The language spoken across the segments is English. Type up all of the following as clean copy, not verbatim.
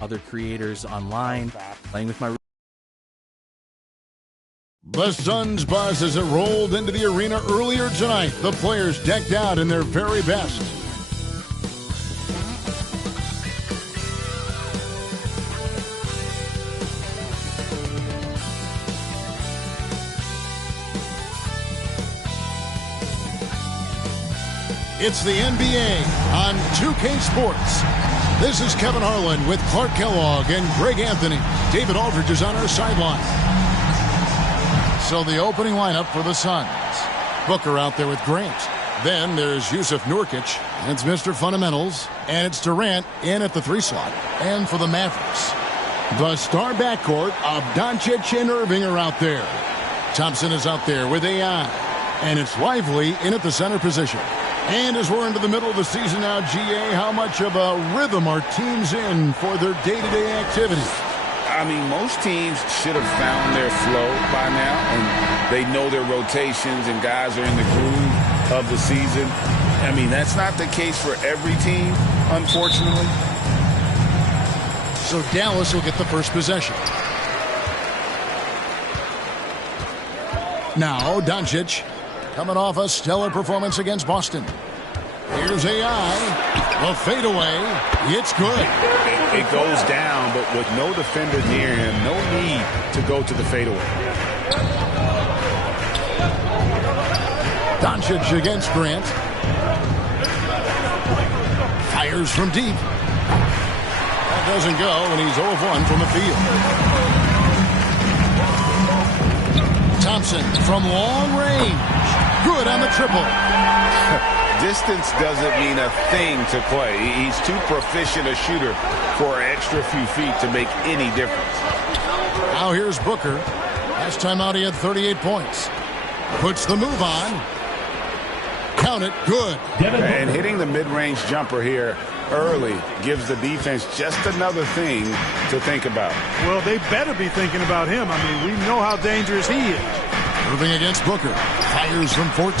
other creators online, playing with my. The Suns buzz as it rolled into the arena earlier tonight. The players decked out in their very best. It's the NBA on 2K Sports. This is Kevin Harlan with Clark Kellogg and Greg Anthony. David Aldridge is on our sideline. So the opening lineup for the Suns. Booker out there with Grant. Then there's Yusuf Nurkic. It's Mr. Fundamentals. And it's Durant in at the 3 slot. And for the Mavericks, the star backcourt of Doncic and Irving are out there. Thompson is out there with AI. And it's Lively in at the center position. And as we're into the middle of the season now, GA, how much of a rhythm are teams in for their day-to-day activity? I mean, most teams should have found their flow by now, and they know their rotations and guys are in the groove of the season. I mean, that's not the case for every team, unfortunately. So Dallas will get the first possession. Now, Doncic. Coming off a stellar performance against Boston. Here's AI. The fadeaway. It's good. It goes down, but with no defender near him, no need to go to the fadeaway. Doncic against Grant. Fires from deep. That doesn't go, and he's 0 of 1 from the field. Thompson from long range. Good on the triple. Distance doesn't mean a thing to play. He's too proficient a shooter for an extra few feet to make any difference. Now here's Booker. Last time out he had 38 points. Puts the move on. Count it. Good. And hitting the mid-range jumper here early gives the defense just another thing to think about. Well, they better be thinking about him. I mean, we know how dangerous he is. Irving against Booker. Fires from 14.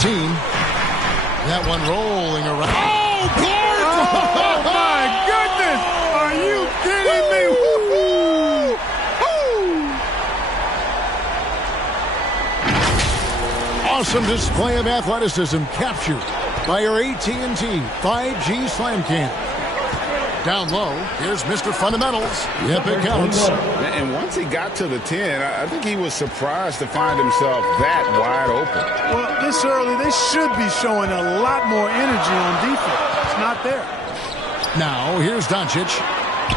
That one rolling around. Oh, Clark! Oh, my goodness! Are you kidding me? Woo-hoo! Woo! Awesome display of athleticism captured by our AT&T 5G Slam Cam. Down low, here's Mr. Fundamentals. Yep, it counts. And once he got to the 10, I think he was surprised to find himself that wide open. Well, this early, they should be showing a lot more energy on defense. It's not there. Now, here's Doncic.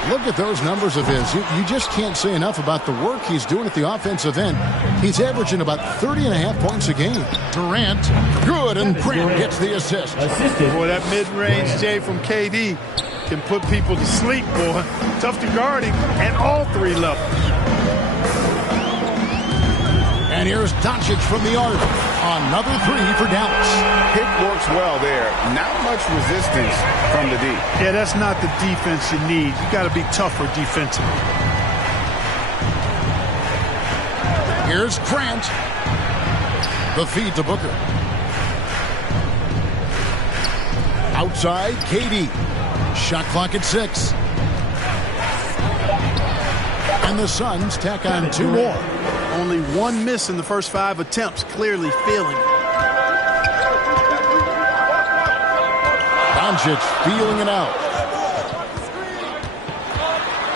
Look at those numbers of his. You just can't say enough about the work he's doing at the offensive end. He's averaging about 30.5 points a game. Durant, good, and Grant gets the assist. Boy, that mid-range J from KD can put people to sleep, boy. Tough to guard him at all 3 levels. And here's Doncic from the arc. Another 3 for Dallas. Pick works well there. Not much resistance from the D. Yeah, that's not the defense you need. You got to be tougher defensively. Here's Grant. The feed to Booker. Outside, KD. Shot clock at 6. And the Suns tack on 2 more. Only 1 miss in the first 5 attempts, clearly feeling it. Doncic feeling it out.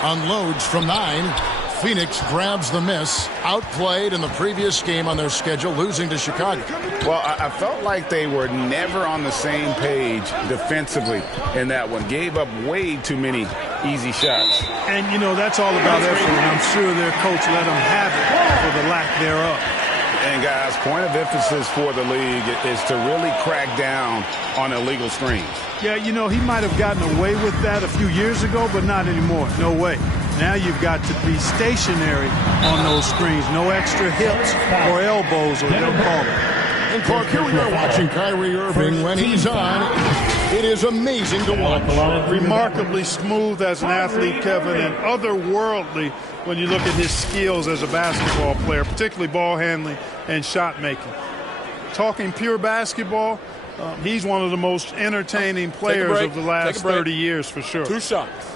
Unloads from 9. Phoenix grabs the miss. Outplayed in the previous game on their schedule, losing to Chicago. Well, I felt like they were never on the same page defensively in that one. Gave up way too many easy shots. And, you know, that's all about effort, and I'm sure their coach let them have it for the lack thereof. And, guys, point of emphasis for the league is to really crack down on illegal screens. Yeah, you know, he might have gotten away with that a few years ago, but not anymore. No way. Now you've got to be stationary on those screens. No extra hips or elbows, or they'll call it. And, Clark, here we are watching Kyrie Irving. When he's on, it is amazing to watch. Remarkably smooth as an athlete, Kevin, and otherworldly when you look at his skills as a basketball player, particularly ball handling and shot making. Talking pure basketball, he's one of the most entertaining players of the last 30 years for sure. 2 shots.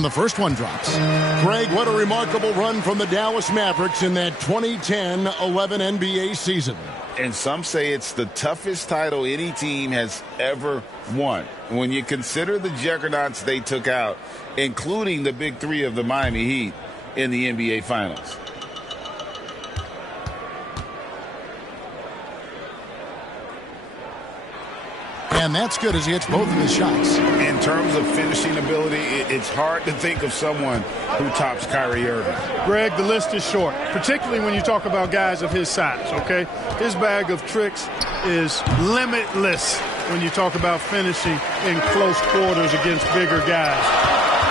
And the first one drops. Greg, what a remarkable run from the Dallas Mavericks in that 2010-11 NBA season. And some say it's the toughest title any team has ever won. When you consider the juggernauts they took out, including the big three of the Miami Heat in the NBA Finals. And that's good as he hits both of his shots. In terms of finishing ability, it's hard to think of someone who tops Kyrie Irving. Greg, the list is short, particularly when you talk about guys of his size, okay? His bag of tricks is limitless when you talk about finishing in close quarters against bigger guys.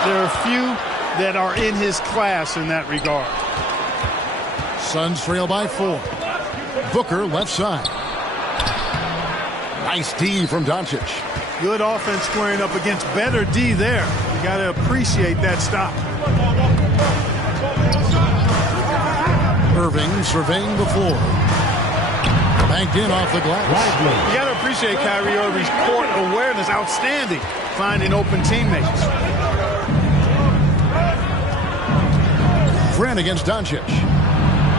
There are few that are in his class in that regard. Suns trail by 4. Booker left side. Nice D from Doncic. Good offense squaring up against better D there. You got to appreciate that stop. Irving surveying the floor. Banked in off the glass. You got to appreciate Kyrie Irving's court awareness. Outstanding. Finding open teammates. Friend against Doncic.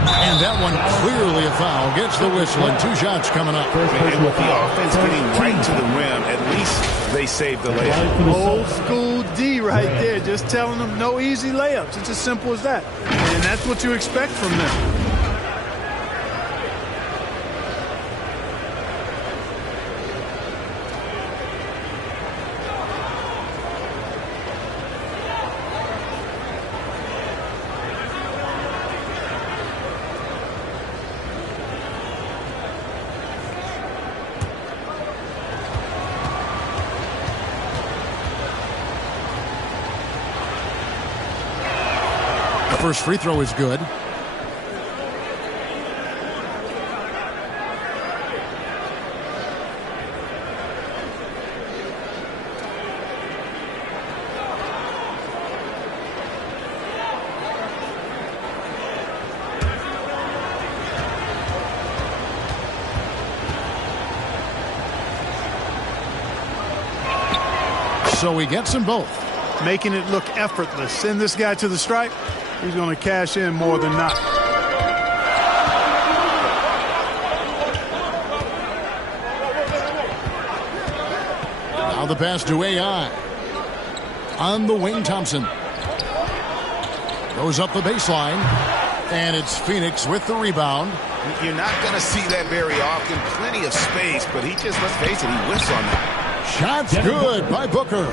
And that one clearly a foul. Gets the whistle and 2 shots coming up. And with the offense getting right to the rim, at least they saved the layup. Old school D right there. Just telling them no easy layups. It's as simple as that. And that's what you expect from them. First free throw is good. So he gets them both. Making it look effortless. Send this guy to the stripe. He's going to cash in more than not. Now the pass to AI. On the wing, Thompson. Goes up the baseline. And it's Phoenix with the rebound. You're not going to see that very often. Plenty of space, but he just, let's face it, he whiffs on that. Shots good by Booker.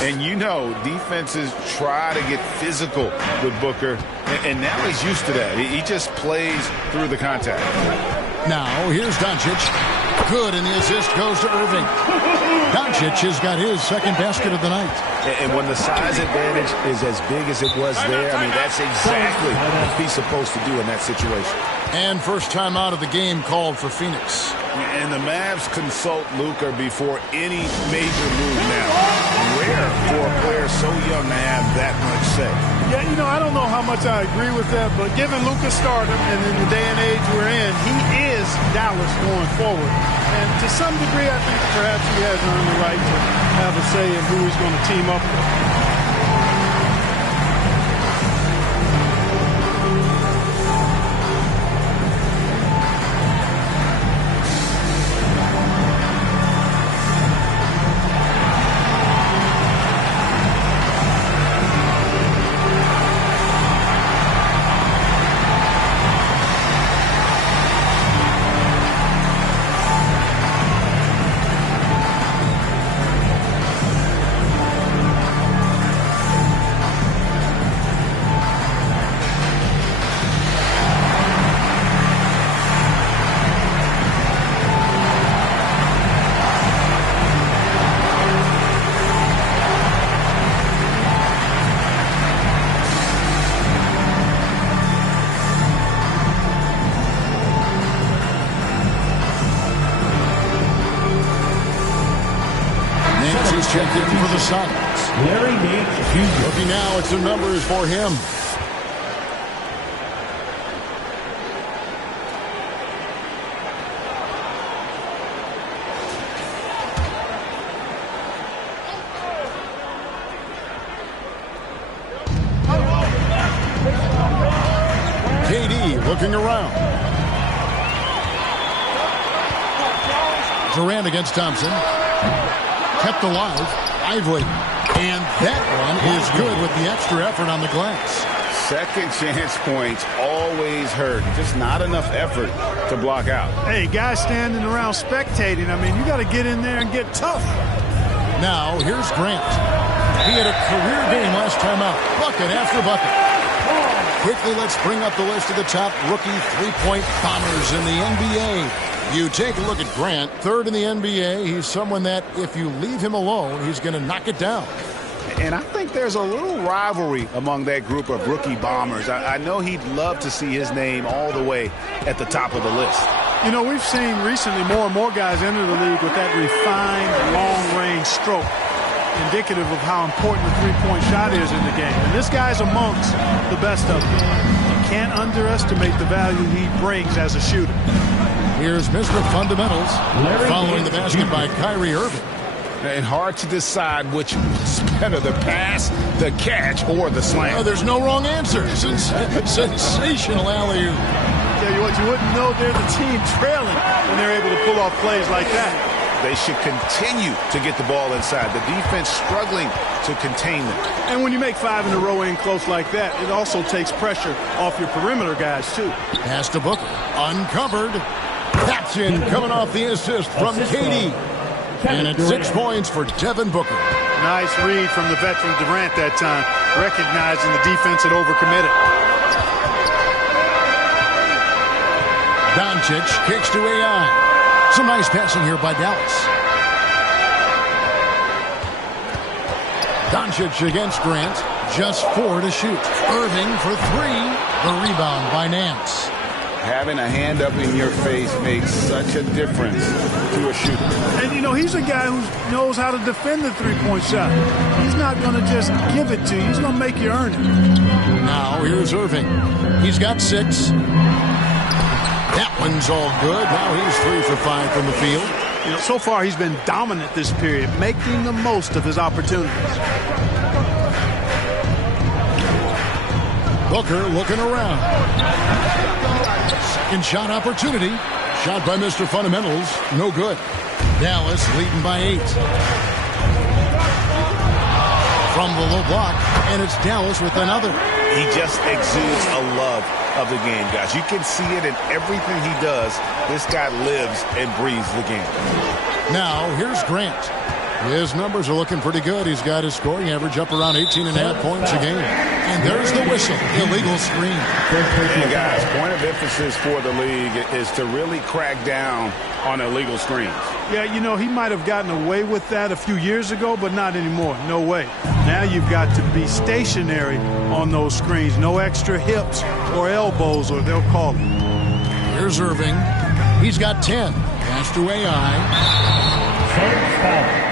And you know, defenses try to get physical with Booker, and now he's used to that. He just plays through the contact. Now, here's Doncic. Good, and the assist goes to Irving. Doncic has got his second basket of the night. And when the size advantage is as big as it was there, I mean, that's exactly what he's supposed to do in that situation. And first time out of the game called for Phoenix. And the Mavs consult Luka before any major move now. Rare for a player so young to have that much say. Yeah, you know, I don't know how much I agree with that, but given Luka's stardom and in the day and age we're in, he is Dallas going forward. And to some degree, I think perhaps he has earned the right to have a say in who he's going to team up with. Checked in for the Suns. Larry Nance Jr. Looking now at some numbers for him. Katie looking around. Durant against Thompson. Kept alive. Ively. And that one is good with the extra effort on the glass. Second chance points always hurt. Just not enough effort to block out. Hey, guys standing around spectating. I mean, you got to get in there and get tough. Now, here's Grant. He had a career game last time out. Bucket after bucket. Quickly, let's bring up the list of the top rookie three-point bombers in the NBA. You take a look at Grant, third in the NBA. He's someone that, if you leave him alone, he's going to knock it down. And I think there's a little rivalry among that group of rookie bombers. I know he'd love to see his name all the way at the top of the list. You know, we've seen recently more and more guys enter the league with that refined, long-range stroke, indicative of how important the three-point shot is in the game. And this guy's amongst the best of them. You can't underestimate the value he brings as a shooter. Here's Mr. Fundamentals, following the basket by Kyrie Irving. And hard to decide which was better, the pass, the catch, or the slam. Oh, there's no wrong answer. Sensational alley-oop. Tell you what, you wouldn't know they're the team trailing when they're able to pull off plays like that. They should continue to get the ball inside. The defense struggling to contain them. And when you make 5 in a row in close like that, it also takes pressure off your perimeter guys, too. Pass to Booker. Uncovered. That's in, coming off the assist from Katie. And it's 6 points for Devin Booker. Nice read from the veteran Durant that time, recognizing the defense had overcommitted. Doncic kicks to AI. Some nice passing here by Dallas. Doncic against Grant. Just 4 to shoot. Irving for 3. The rebound by Nance. Having a hand up in your face makes such a difference to a shooter. And, you know, he's a guy who knows how to defend the three-point shot. He's not going to just give it to you. He's going to make you earn it. Now, here's Irving. He's got 6. That one's all good. Now he's 3 for 5 from the field. You know, so far he's been dominant this period, making the most of his opportunities. Booker looking around. Second shot opportunity. Shot by Mr. Fundamentals. No good. Dallas leading by 8. From the low block, and it's Dallas with another. He just exudes a love of the game, guys. You can see it in everything he does. This guy lives and breathes the game. Now, here's Grant. His numbers are looking pretty good. He's got his scoring average up around 18.5 points a game. And there's the whistle. Illegal screen. Hey, guys, point of emphasis for the league is to really crack down on illegal screens. Yeah, you know, he might have gotten away with that a few years ago, but not anymore. No way. Now you've got to be stationary on those screens. No extra hips or elbows, or they'll call it. Here's Irving. He's got 10. Pass to AI. First foul.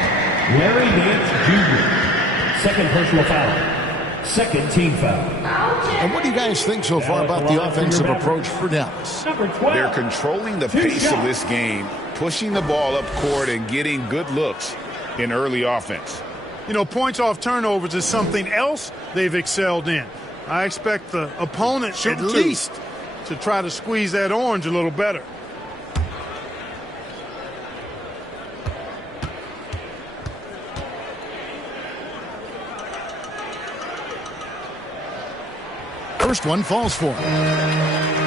Larry Nance Jr. Second personal foul. Second team foul. And what do you guys think so far about the offensive approach for Dallas? They're controlling the pace of this game, pushing the ball up court and getting good looks in early offense. You know, points off turnovers is something else they've excelled in. I expect the opponent at least to try to squeeze that orange a little better. First one falls for him.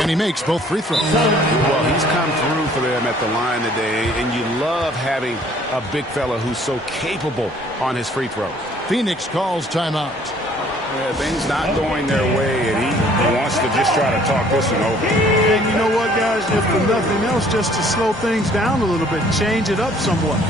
And he makes both free throws. Well, he's come through for them at the line today, and you love having a big fella who's so capable on his free throws. Phoenix calls timeout. Yeah, things not going their way, and he wants to just try to talk this one over. And you know what, guys? If for nothing else, just to slow things down a little bit, change it up somewhat.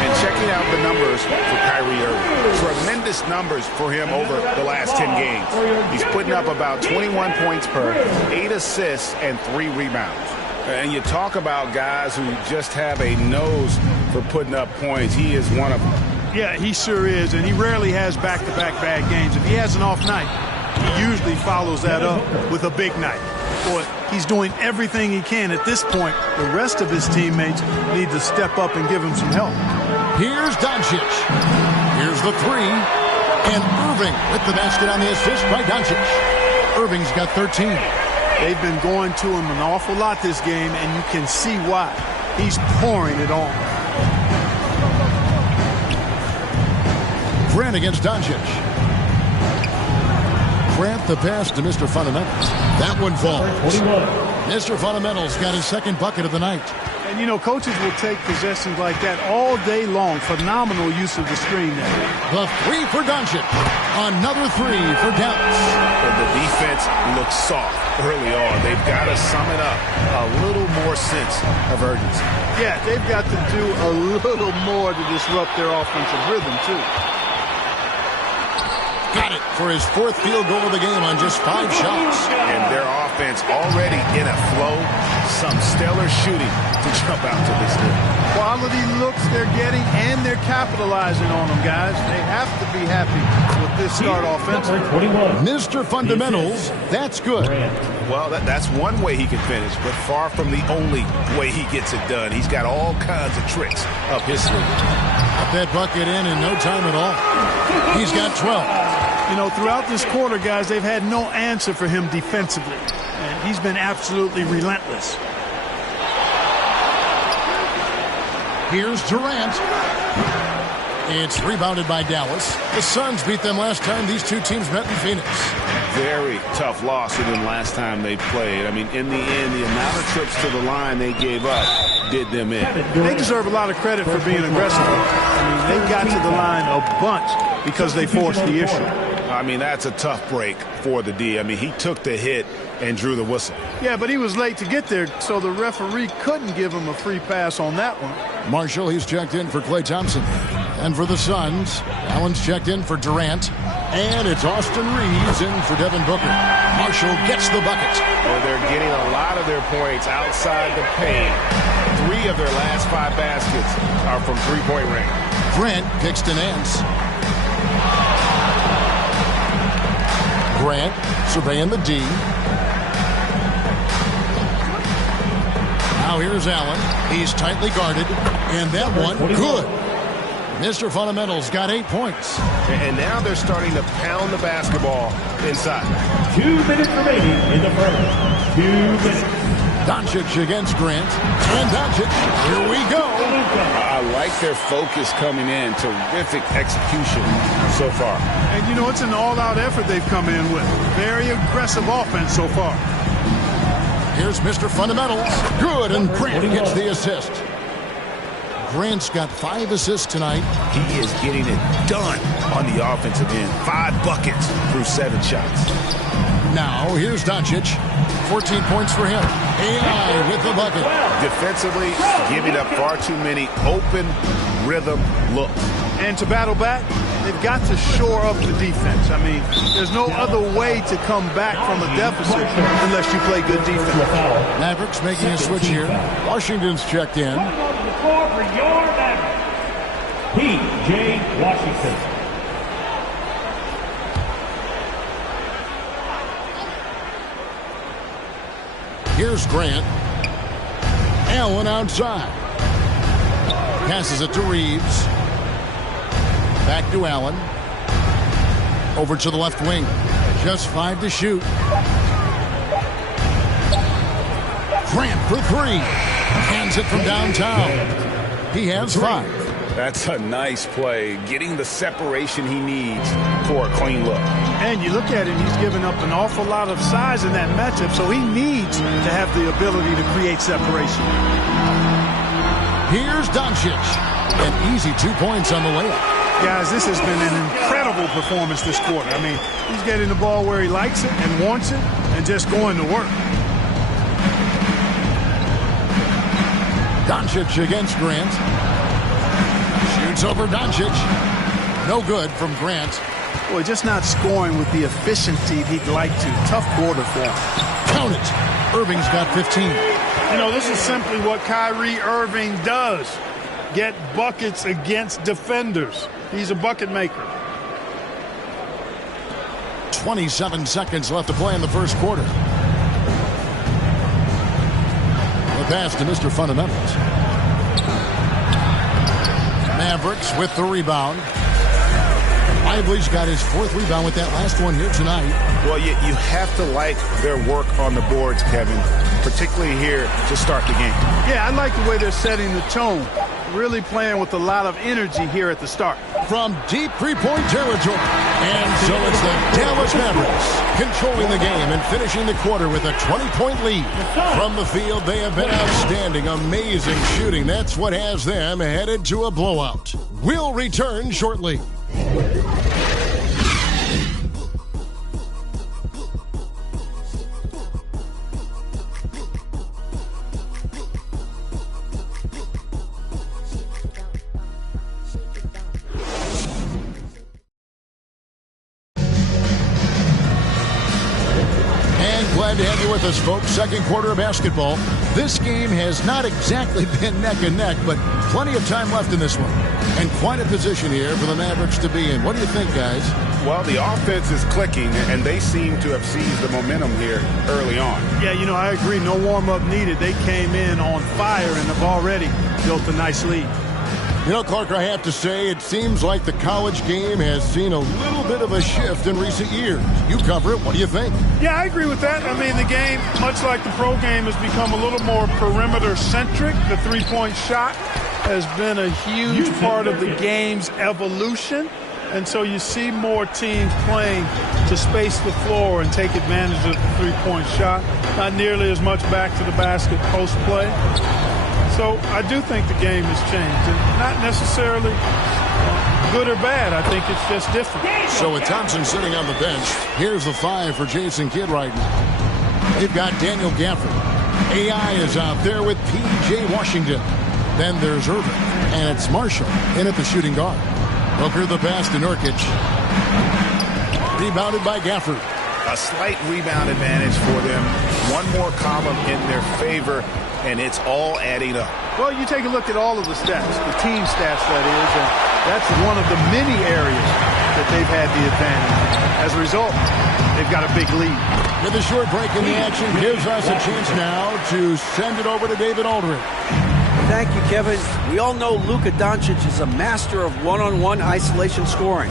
And checking out the numbers for Kyrie Irving. Tremendous numbers for him over the last 10 games. He's putting up about 21 points per, 8 assists, and 3 rebounds. And you talk about guys who just have a nose for putting up points. He is one of them. Yeah, he sure is, and he rarely has back-to-back bad games. If he has an off night, he usually follows that up with a big night. Boy, he's doing everything he can. At this point, the rest of his teammates need to step up and give him some help. Here's Doncic. Here's the three. And Irving with the basket on the assist by Doncic. Irving's got 13. They've been going to him an awful lot this game, and you can see why. He's pouring it on. Grant against Doncic. Grant the pass to Mr. Fundamentals. That one falls. 21. Mr. Fundamentals got his second bucket of the night. And, you know, coaches will take possessions like that all day long. Phenomenal use of the screen there. The three for Doncic. Another three for Dallas. And the defense looks soft early on. They've got to sum it up. A little more sense of urgency. Yeah, they've got to do a little more to disrupt their offensive rhythm, too. Got it for his fourth field goal of the game on just 5 shots. And their offense already in a flow. Some stellar shooting to jump out to this league. Quality looks they're getting, and they're capitalizing on them, guys. They have to be happy with this start offensively. 21. Mr. Fundamentals, that's good. Well, that's one way he can finish, but far from the only way he gets it done. He's got all kinds of tricks up his sleeve. Got that bucket in no time at all. He's got 12. You know, throughout this quarter, guys, they've had no answer for him defensively. And he's been absolutely relentless. Here's Durant. It's rebounded by Dallas. The Suns beat them last time these two teams met in Phoenix. Very tough loss for them last time they played. I mean, in the end, the amount of trips to the line they gave up did them in. They deserve a lot of credit for being aggressive. I mean, they got to the line a bunch because they forced the issue. I mean, that's a tough break for the D. I mean, he took the hit and drew the whistle. Yeah, but he was late to get there, so the referee couldn't give him a free pass on that one. Marshall, he's checked in for Klay Thompson. And for the Suns, Allen's checked in for Durant. And it's Austin Reeves in for Devin Booker. Marshall gets the bucket. Well, they're getting a lot of their points outside the paint. 3 of their last 5 baskets are from three-point range. Grant kicks to Nance. Grant surveying the D. Now here's Allen. He's tightly guarded. And that one, good. Mr. Fundamentals got 8 points. And now they're starting to pound the basketball inside. 2 minutes remaining in the first. 2 minutes. Doncic against Grant. And Doncic, here we go. I like their focus coming in. Terrific execution so far. And, you know, it's an all-out effort they've come in with. Very aggressive offense so far. Here's Mr. Fundamentals. Good, and Grant gets the assist. Grant's got 5 assists tonight. He is getting it done on the offensive end. 5 buckets through 7 shots. Now, here's Doncic. 14 points for him. AI with the bucket. Defensively, giving up far too many open rhythm looks. And to battle back, they've got to shore up the defense. I mean, there's no other way to come back from a deficit unless you play good defense. Mavericks making a switch here. Washington's checked in. P.J. Washington. Here's Grant. Allen outside. Passes it to Reeves. Back to Allen. Over to the left wing. Just 5 to shoot. Grant for 3. Hands it from downtown. He has 5. That's a nice play. Getting the separation he needs for a clean look. And you look at him, he's given up an awful lot of size in that matchup, so he needs to have the ability to create separation. Here's Doncic. An easy 2 points on the layup. Guys, this has been an incredible performance this quarter. I mean, he's getting the ball where he likes it and wants it and just going to work. Doncic against Grant. Shoots over Doncic. No good from Grant. Boy, just not scoring with the efficiency he'd like to. Tough quarter for him. Count it. Irving's got 15. You know, this is simply what Kyrie Irving does. Get buckets against defenders. He's a bucket maker. 27 seconds left to play in the first quarter. The pass to Mr. Fundamentals. Mavericks with the rebound. Lively's got his 4th rebound with that last one here tonight. Well, you have to like their work on the boards, Kevin, particularly here to start the game. Yeah, I like the way they're setting the tone. Really playing with a lot of energy here at the start. From deep three-point territory. And so it's the Dallas Mavericks controlling the game and finishing the quarter with a 20-point lead. From the field, they have been outstanding. Amazing shooting. That's what has them headed to a blowout. We'll return shortly. Glad to have you with us, folks. Second quarter of basketball. This game has not exactly been neck and neck, but plenty of time left in this one. And quite a position here for the Mavericks to be in. What do you think, guys? Well, the offense is clicking, and they seem to have seized the momentum here early on. Yeah, you know, I agree. No warm-up needed. They came in on fire and have already built a nice lead. You know, Clark, I have to say, it seems like the college game has seen a little bit of a shift in recent years. You cover it. What do you think? Yeah, I agree with that. I mean, the game, much like the pro game, has become a little more perimeter-centric. The three-point shot has been a huge part of the game's evolution. And so you see more teams playing to space the floor and take advantage of the three-point shot. Not nearly as much back to the basket post-play. So I do think the game has changed. And not necessarily good or bad. I think it's just different. So with Thompson sitting on the bench, here's the 5 for Jason Kidd right now. They've got Daniel Gafford. AI is out there with P.J. Washington. Then there's Irving. And it's Marshall in at the shooting guard. Booker the pass to Nurkic. Rebounded by Gafford. A slight rebound advantage for them. One more column in their favor, and it's all adding up. Well, you take a look at all of the stats, the team stats, that is, and that's one of the many areas that they've had the advantage. As a result, they've got a big lead. With a short break in the action, gives us a chance now to send it over to David Aldridge. Thank you, Kevin. We all know Luka Doncic is a master of one-on-one isolation scoring.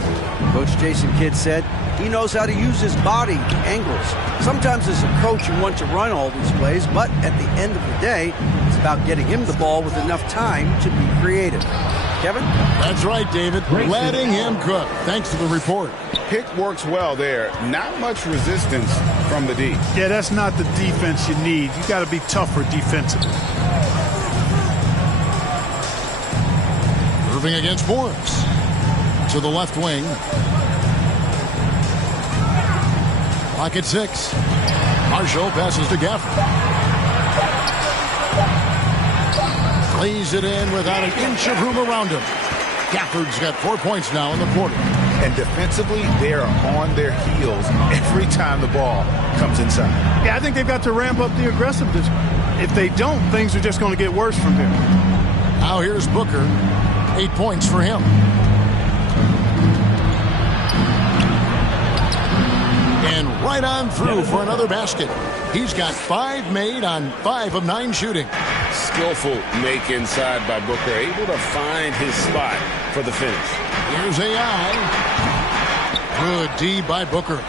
Coach Jason Kidd said he knows how to use his body, angles. Sometimes as a coach you want to run all these plays, but at the end of the day, it's about getting him the ball with enough time to be creative. Kevin? That's right, David. Letting him cook. Thanks for the report. Pick works well there. Not much resistance from the D. Yeah, that's not the defense you need. You got to be tougher defensively. Irving against Morris. To the left wing. Clock at 6. Marshall passes to Gafford. Lays it in without an inch of room around him. Gafford's got 4 points now in the quarter. And defensively, they are on their heels every time the ball comes inside. Yeah, I think they've got to ramp up the aggressiveness. If they don't, things are just going to get worse from here. Now here's Booker. 8 points for him. And right on through for another basket. He's got 5 made on 5 of 9 shooting. Skillful make inside by Booker, able to find his spot for the finish. Here's AI. Good D by Booker.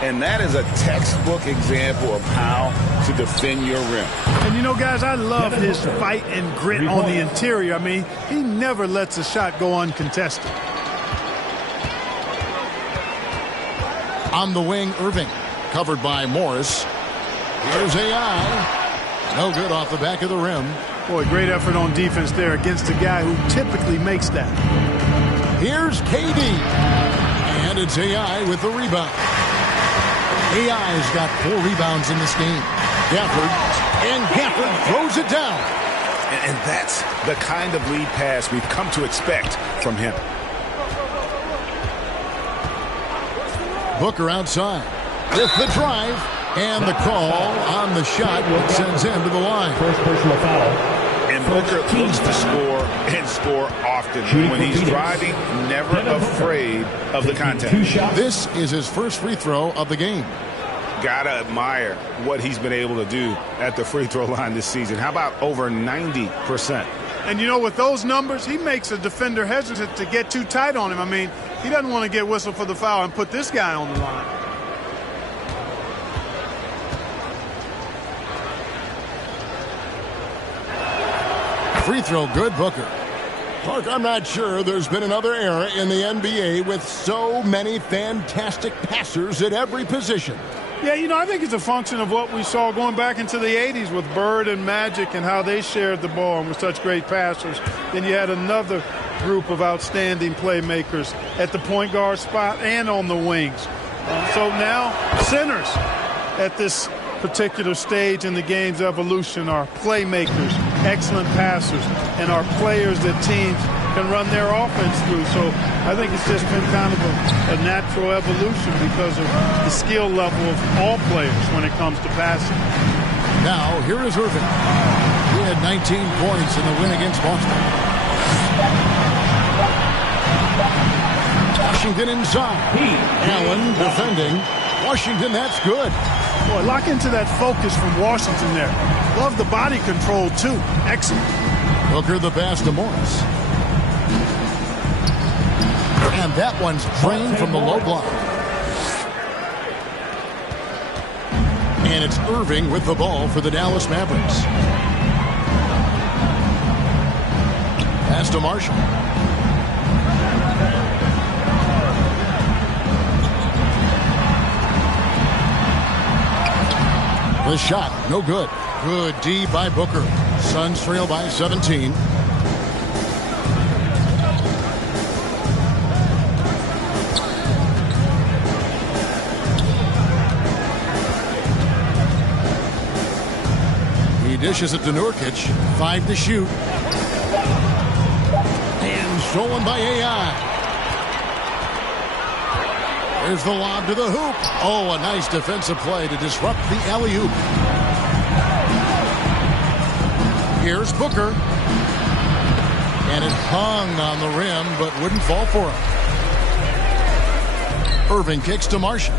And that is a textbook example of how to defend your rim. And you know, guys, I love his fight and grit on the interior. I mean, he never lets a shot go uncontested. On the wing, Irving. Covered by Morris. Here's AI. No good off the back of the rim. Boy, great effort on defense there against a guy who typically makes that. Here's KD. And it's AI with the rebound. AI's got 4 rebounds in this game. Gafford. And Gafford throws it down. And that's the kind of lead pass we've come to expect from him. Booker outside with the drive and the call on the shot that sends him to the line. First personal foul. And Booker looks to score and score often. When he's driving, never afraid of the contact. This is his first free throw of the game. Gotta admire what he's been able to do at the free throw line this season. How about over 90%? And, you know, with those numbers, he makes a defender hesitant to get too tight on him. I mean, he doesn't want to get whistled for the foul and put this guy on the line. Free throw good, Booker. Clark, I'm not sure there's been another era in the NBA with so many fantastic passers at every position. Yeah, you know, I think it's a function of what we saw going back into the 80s with Bird and Magic and how they shared the ball and were such great passers. Then you had another group of outstanding playmakers at the point guard spot and on the wings. So now centers at this particular stage in the game's evolution are playmakers, excellent passers, and are players that teams can run their offense through. So I think it's just been kind of a natural evolution because of the skill level of all players when it comes to passing. Now, here is Irving. He had 19 points in the win against Boston. Washington inside. Allen defending. Washington, that's good. Boy, lock into that focus from Washington there. Love the body control, too. Excellent. Booker the pass to Morris. And that one's drained from the low block. And it's Irving with the ball for the Dallas Mavericks. Pass to Marshall. The shot, no good. Good D by Booker. Suns trail by 17. He dishes it to Nurkic. 5 to shoot. And stolen by AI. There's the lob to the hoop. Oh, a nice defensive play to disrupt the alley-oop. Here's Booker. And it hung on the rim, but wouldn't fall for him. Irving kicks to Marshall.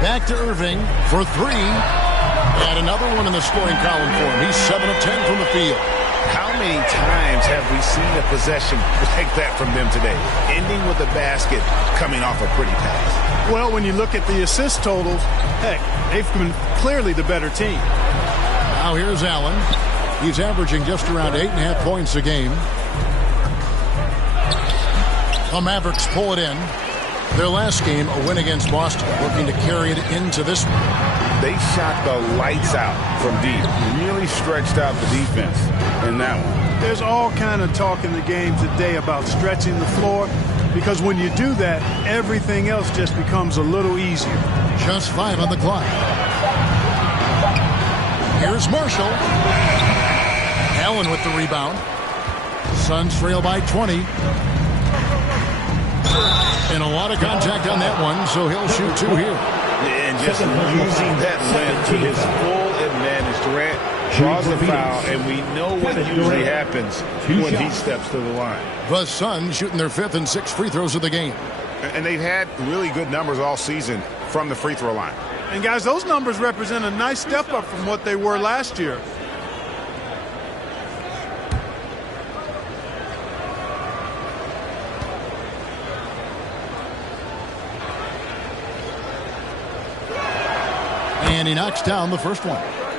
Back to Irving for 3. And another one in the scoring column for him. He's 7 of 10 from the field. How many times have we seen a possession like that from them today? Ending with a basket coming off a pretty pass. Well, when you look at the assist totals, heck, they've been clearly the better team. Now here's Allen. He's averaging just around 8.5 points a game. The Mavericks pull it in. Their last game, a win against Boston, looking to carry it into this one. They shot the lights out from deep. Really stretched out the defense in that one. There's all kind of talk in the game today about stretching the floor because when you do that, everything else just becomes a little easier. Just 5 on the clock. Here's Marshall. Allen with the rebound. Suns trail by 20. And a lot of contact on that one, so he'll shoot 2 here. And just using that length to his full advantage. Durant draws the foul, and we know what usually happens when he steps to the line. The Suns shooting their 5th and 6th free throws of the game. And they've had really good numbers all season from the free throw line. And, guys, those numbers represent a nice step up from what they were last year. And he knocks down the first one.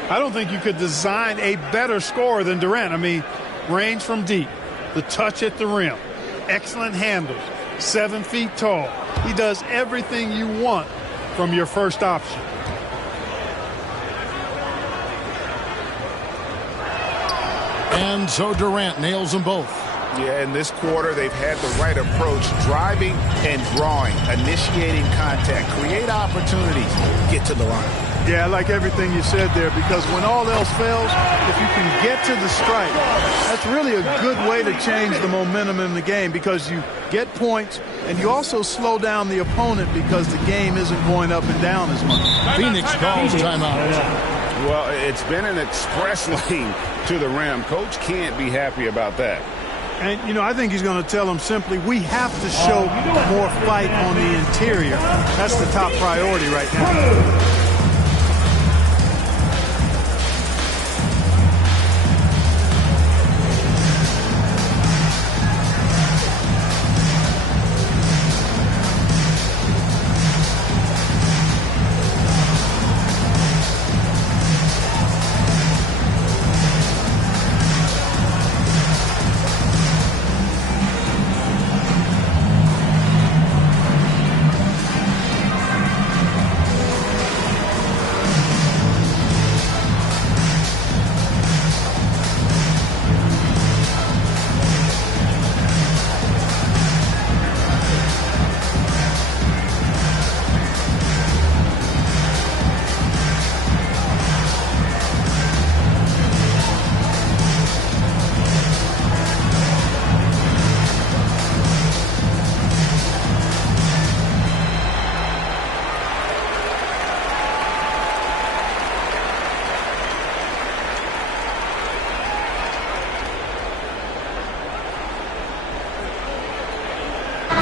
I don't think you could design a better scorer than Durant. I mean, range from deep, the touch at the rim, excellent handles, 7 feet tall. He does everything you want from your first option. And so Durant nails them both. Yeah, in this quarter, they've had the right approach, driving and drawing, initiating contact, create opportunities, get to the line. Yeah, I like everything you said there, because when all else fails, if you can get to the strike, that's really a good way to change the momentum in the game, because you get points and you also slow down the opponent because the game isn't going up and down as much. Phoenix calls timeout. Well, it's been an express lane to the rim. Coach can't be happy about that. And, you know, I think he's going to tell them simply, we have to show more fight on the interior. That's the top priority right now.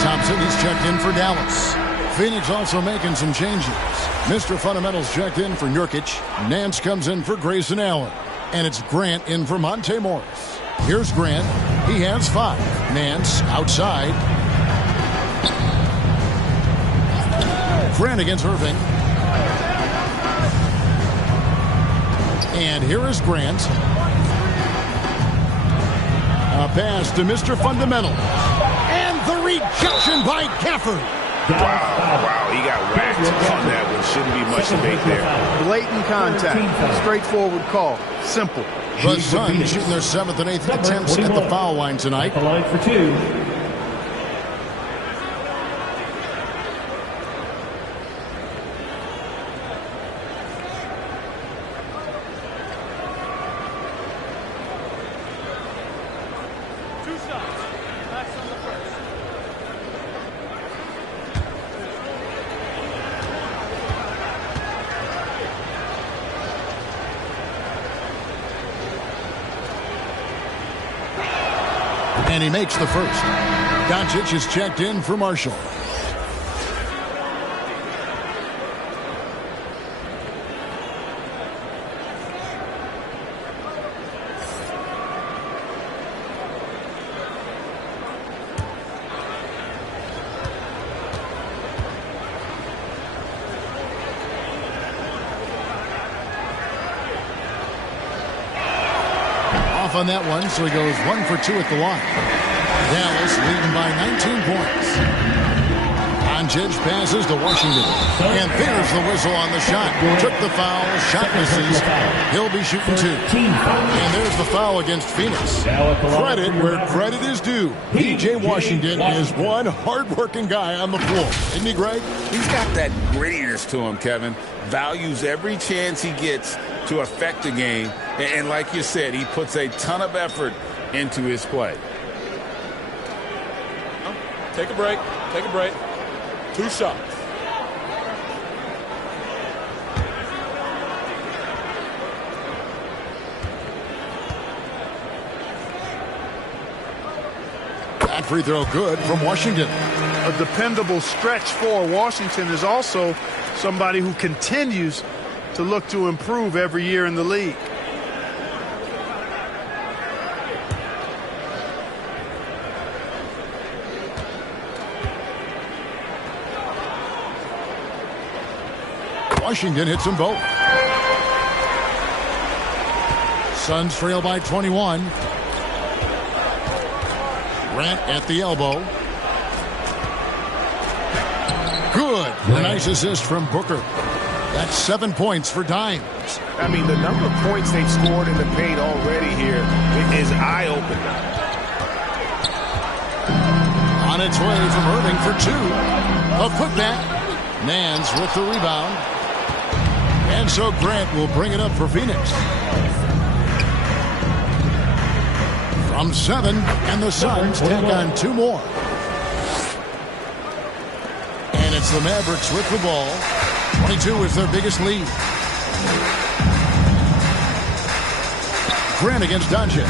Thompson, he's checked in for Dallas. Phoenix also making some changes. Mr. Fundamentals checked in for Nurkic. Nance comes in for Grayson Allen. And it's Grant in for Monte Morris. Here's Grant. He has 5. Nance outside. Grant against Irving. And here is Grant. A pass to Mr. Fundamental. And the rejection by Gafford. Wow, he got whacked on that one. Shouldn't be much debate there. Blatant contact. Straightforward call. Simple. The Suns shooting their 7th and 8th attempts at the foul line tonight. The line for 2. And he makes the first. Doncic is checked in for Marshall. On that one, so he goes 1 for 2 at the line. Dallas leading by 19 points. Doncic passes to Washington. And there's the whistle on the shot. Took the foul, shot misses. He'll be shooting 2. And there's the foul against Phoenix. Credit where credit is due. P.J. Washington is one hard-working guy on the floor. Isn't he, Greg? He's got that grittiness to him, Kevin. Values every chance he gets to affect the game. And like you said, he puts a ton of effort into his play. Take a break. Take a break. 2 shots. That free throw good from Washington. A dependable stretch for Washington is also somebody who continues to look to improve every year in the league. Washington hits them both. Suns trail by 21. Grant at the elbow. Good. A nice assist from Booker. That's 7 points for Dimes. I mean, the number of points they've scored in the paint already here is eye-opening. On its way from Irving for 2. A putback. Nance with the rebound. And so Grant will bring it up for Phoenix. From 7, and the Suns tack on 2 more. And it's the Mavericks with the ball. 22 is their biggest lead. Grant against Doncic.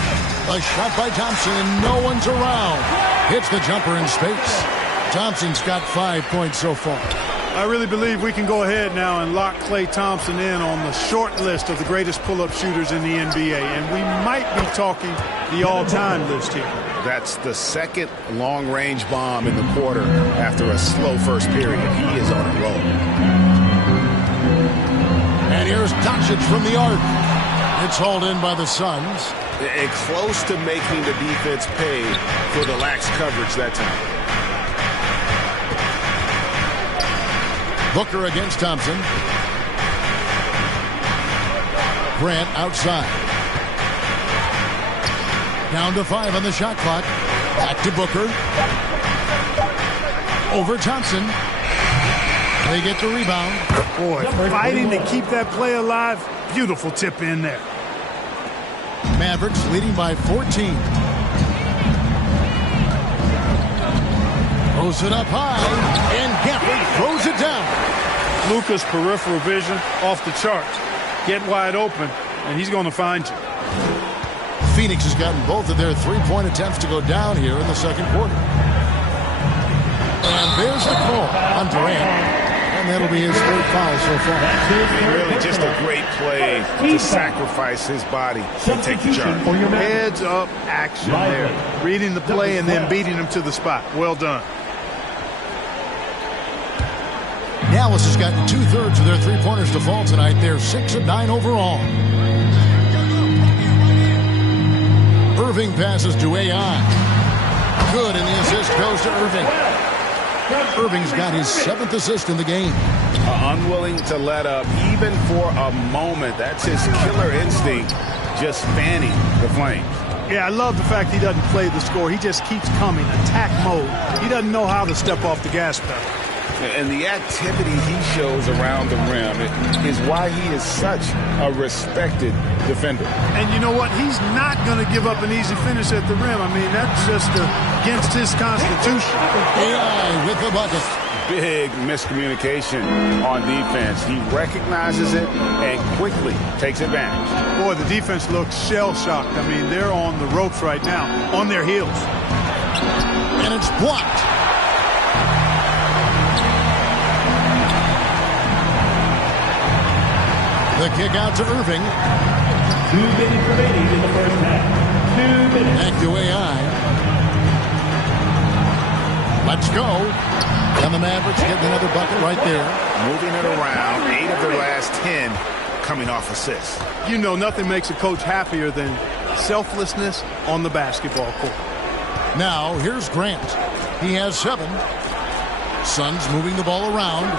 A shot by Thompson, and no one's around. Hits the jumper in space. Thompson's got 5 points so far. I really believe we can go ahead now and lock Klay Thompson in on the short list of the greatest pull-up shooters in the NBA. And we might be talking the all-time list here. That's the second long-range bomb in the quarter after a slow first period. He is on a roll. And here's Doncic from the arc. It's hauled in by the Suns. And close to making the defense pay for the lax coverage that time. Booker against Thompson. Grant outside. Down to 5 on the shot clock. Back to Booker. Over Thompson. They get the rebound. Boy, fighting to keep that play alive. Beautiful tip in there. Mavericks leading by 14. Throws it up high, and Gafford throws it down. Luka's peripheral vision off the charts. Get wide open, and he's going to find you. Phoenix has gotten both of their three-point attempts to go down here in the second quarter. And there's the call on Durant. And that'll be his third foul so far. Really just a great play to sacrifice his body and take the charge. Heads up action there. Reading the play and then beating him to the spot. Well done. Dallas has gotten 2/3 of their three-pointers to fall tonight. They're 6 of 9 overall. Irving passes to AI. Good, and the assist goes to Irving. Irving's got his 7th assist in the game. Unwilling to let up even for a moment. That's his killer instinct, just fanning the flames. Yeah, I love the fact he doesn't play the score. He just keeps coming, attack mode. He doesn't know how to step off the gas pedal. And the activity he shows around the rim is why he is such a respected defender. And you know what? He's not going to give up an easy finish at the rim. I mean, that's just against his constitution. AI with the bucket. Big miscommunication on defense. He recognizes it and quickly takes advantage. Boy, the defense looks shell-shocked. I mean, they're on the ropes right now, on their heels. And it's blocked. The kick out to Irving. 2 minutes remaining in the first half. 2 minutes. Back to AI. Let's go. And the Mavericks getting another bucket right there. Moving it around. 8 of their last 10 coming off assists. You know, nothing makes a coach happier than selflessness on the basketball court. Now, here's Grant. He has 7. Suns moving the ball around.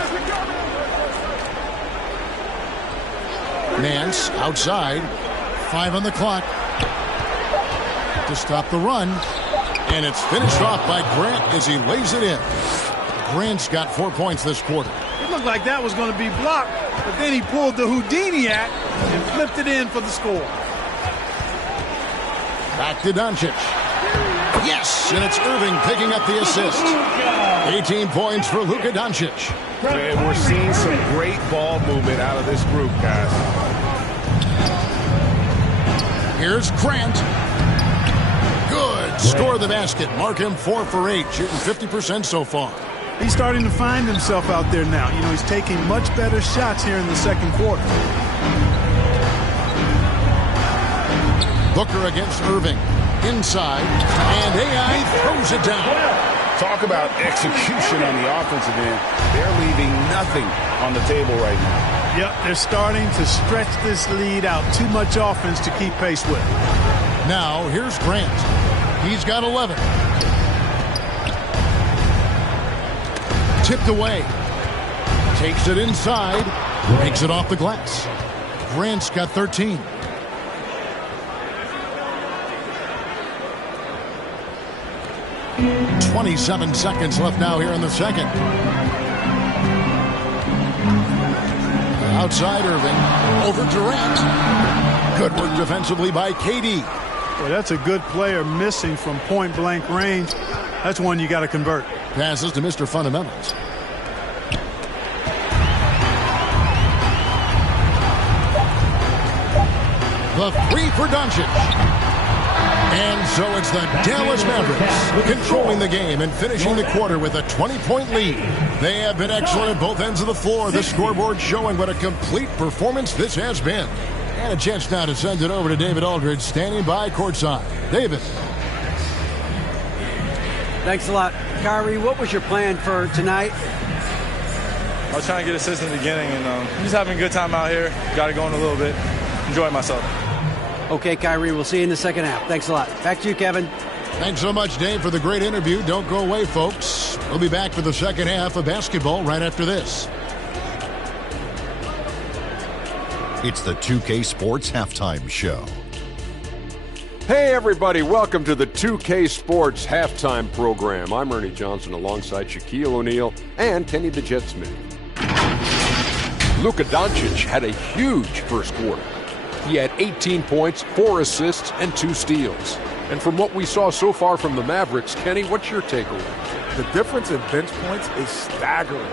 Nance outside. 5 on the clock to stop the run. And it's finished off by Grant as he lays it in. Grant's got 4 points this quarter. It looked like that was going to be blocked, but then he pulled the Houdini act and flipped it in for the score. Back to Doncic. Yes, and it's Irving picking up the assist. 18 points for Luka Doncic. And we're seeing some great ball movement out of this group, guys. Here's Grant. Good. Score the basket. Mark him 4 for 8, shooting 50% so far. He's starting to find himself out there now. You know, he's taking much better shots here in the second quarter. Booker against Irving. Inside. And AI throws it down. Talk about execution on the offensive end. They're leaving nothing on the table right now. Yep, they're starting to stretch this lead out. Too much offense to keep pace with. Now, here's Grant. He's got 11. Tipped away. Takes it inside. Makes it off the glass. Grant's got 13. .27 seconds left now here in the second. Outside Irving. Over Durant. Good work defensively by KD. Well, that's a good player missing from point-blank range. That's one you got to convert. Passes to Mr. Fundamentals. The three for Doncic. And so it's the Dallas Mavericks controlling the game and finishing the quarter with a 20-point lead. They have been excellent at both ends of the floor. The scoreboard showing what a complete performance this has been. And a chance now to send it over to David Aldridge, standing by courtside. David. Thanks a lot. Kyrie, what was your plan for tonight? I was trying to get assists in the beginning, and just having a good time out here. Got it going a little bit. Enjoying myself. Okay, Kyrie, we'll see you in the second half. Thanks a lot. Back to you, Kevin. Thanks so much, Dave, for the great interview. Don't go away, folks. We'll be back for the second half of basketball right after this. It's the 2K Sports Halftime Show. Hey, everybody. Welcome to the 2K Sports Halftime Program. I'm Ernie Johnson alongside Shaquille O'Neal and Kenny the Jet Smith. Luka Doncic had a huge first quarter. He had 18 points, 4 assists, and 2 steals. And from what we saw so far from the Mavericks, Kenny, what's your takeaway? The difference in bench points is staggering.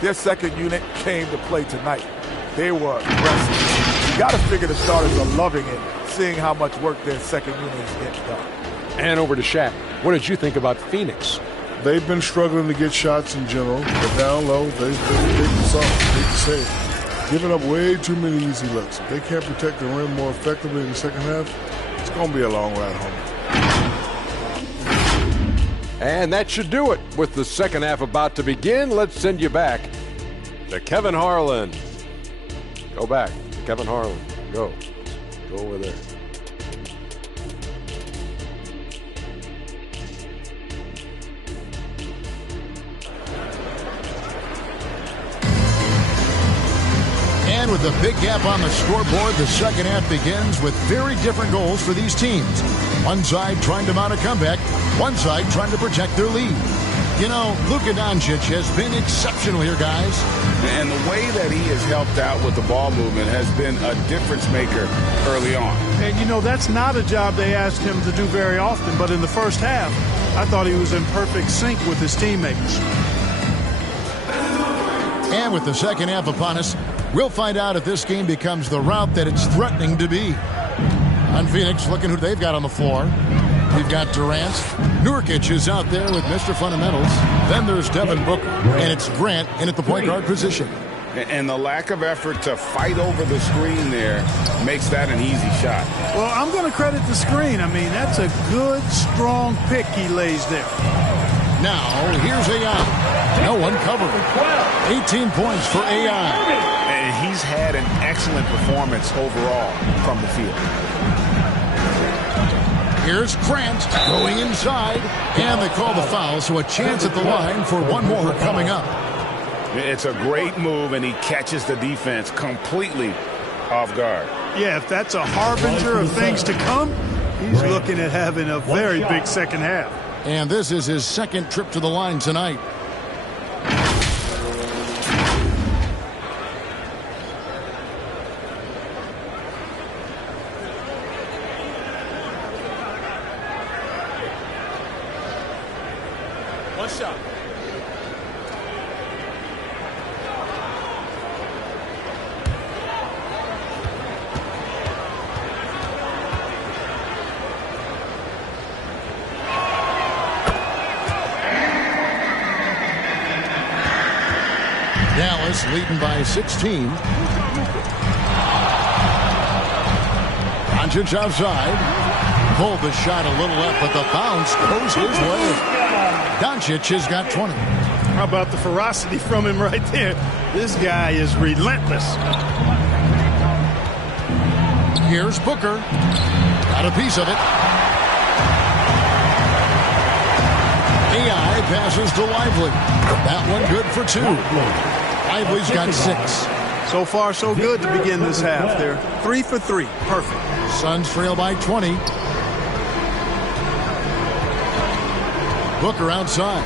Their second unit came to play tonight. They were aggressive. You got to figure the starters are loving it, seeing how much work their second unit is getting done. And over to Shaq. What did you think about Phoenix? They've been struggling to get shots in general, but down low, they've been hitting something. Hate to say it. Giving up way too many easy looks. If they can't protect the rim more effectively in the second half, it's going to be a long ride home. And that should do it. With the second half about to begin, let's send you back to Kevin Harlan. Go back. Kevin Harlan. Go. Go over there. And with a big gap on the scoreboard, the second half begins with very different goals for these teams. One side trying to mount a comeback, one side trying to protect their lead. You know, Luka Doncic has been exceptional here, guys. And the way that he has helped out with the ball movement has been a difference maker early on. And, you know, that's not a job they asked him to do very often, but in the first half, I thought he was in perfect sync with his teammates. And with the second half upon us, we'll find out if this game becomes the route that it's threatening to be. On Phoenix, looking who they've got on the floor. We've got Durant. Nurkic is out there with Mr. Fundamentals. Then there's Devin Booker. And it's Grant in at the point guard position. And the lack of effort to fight over the screen there makes that an easy shot. Well, I'm going to credit the screen. I mean, that's a good, strong pick he lays there. Now, here's AI. No one covering. 18 points for AI. And he's had an excellent performance overall from the field. Here's Grant going inside. And they call the foul, so a chance at the line for one more coming up. It's a great move, and he catches the defense completely off guard. Yeah, if that's a harbinger of things to come, he's looking at having a very big second half. And this is his second trip to the line tonight. One shot. Dallas leading by 16. Doncic outside. Pulled the shot a little up, but the bounce goes his way. Doncic has got 20. How about the ferocity from him right there? This guy is relentless. Here's Booker. Got a piece of it. AI passes to Lively. That one good for 2. Lively's got 6. So far, so good to begin this half. They're 3 for 3. Perfect. Suns trail by 20. Booker outside.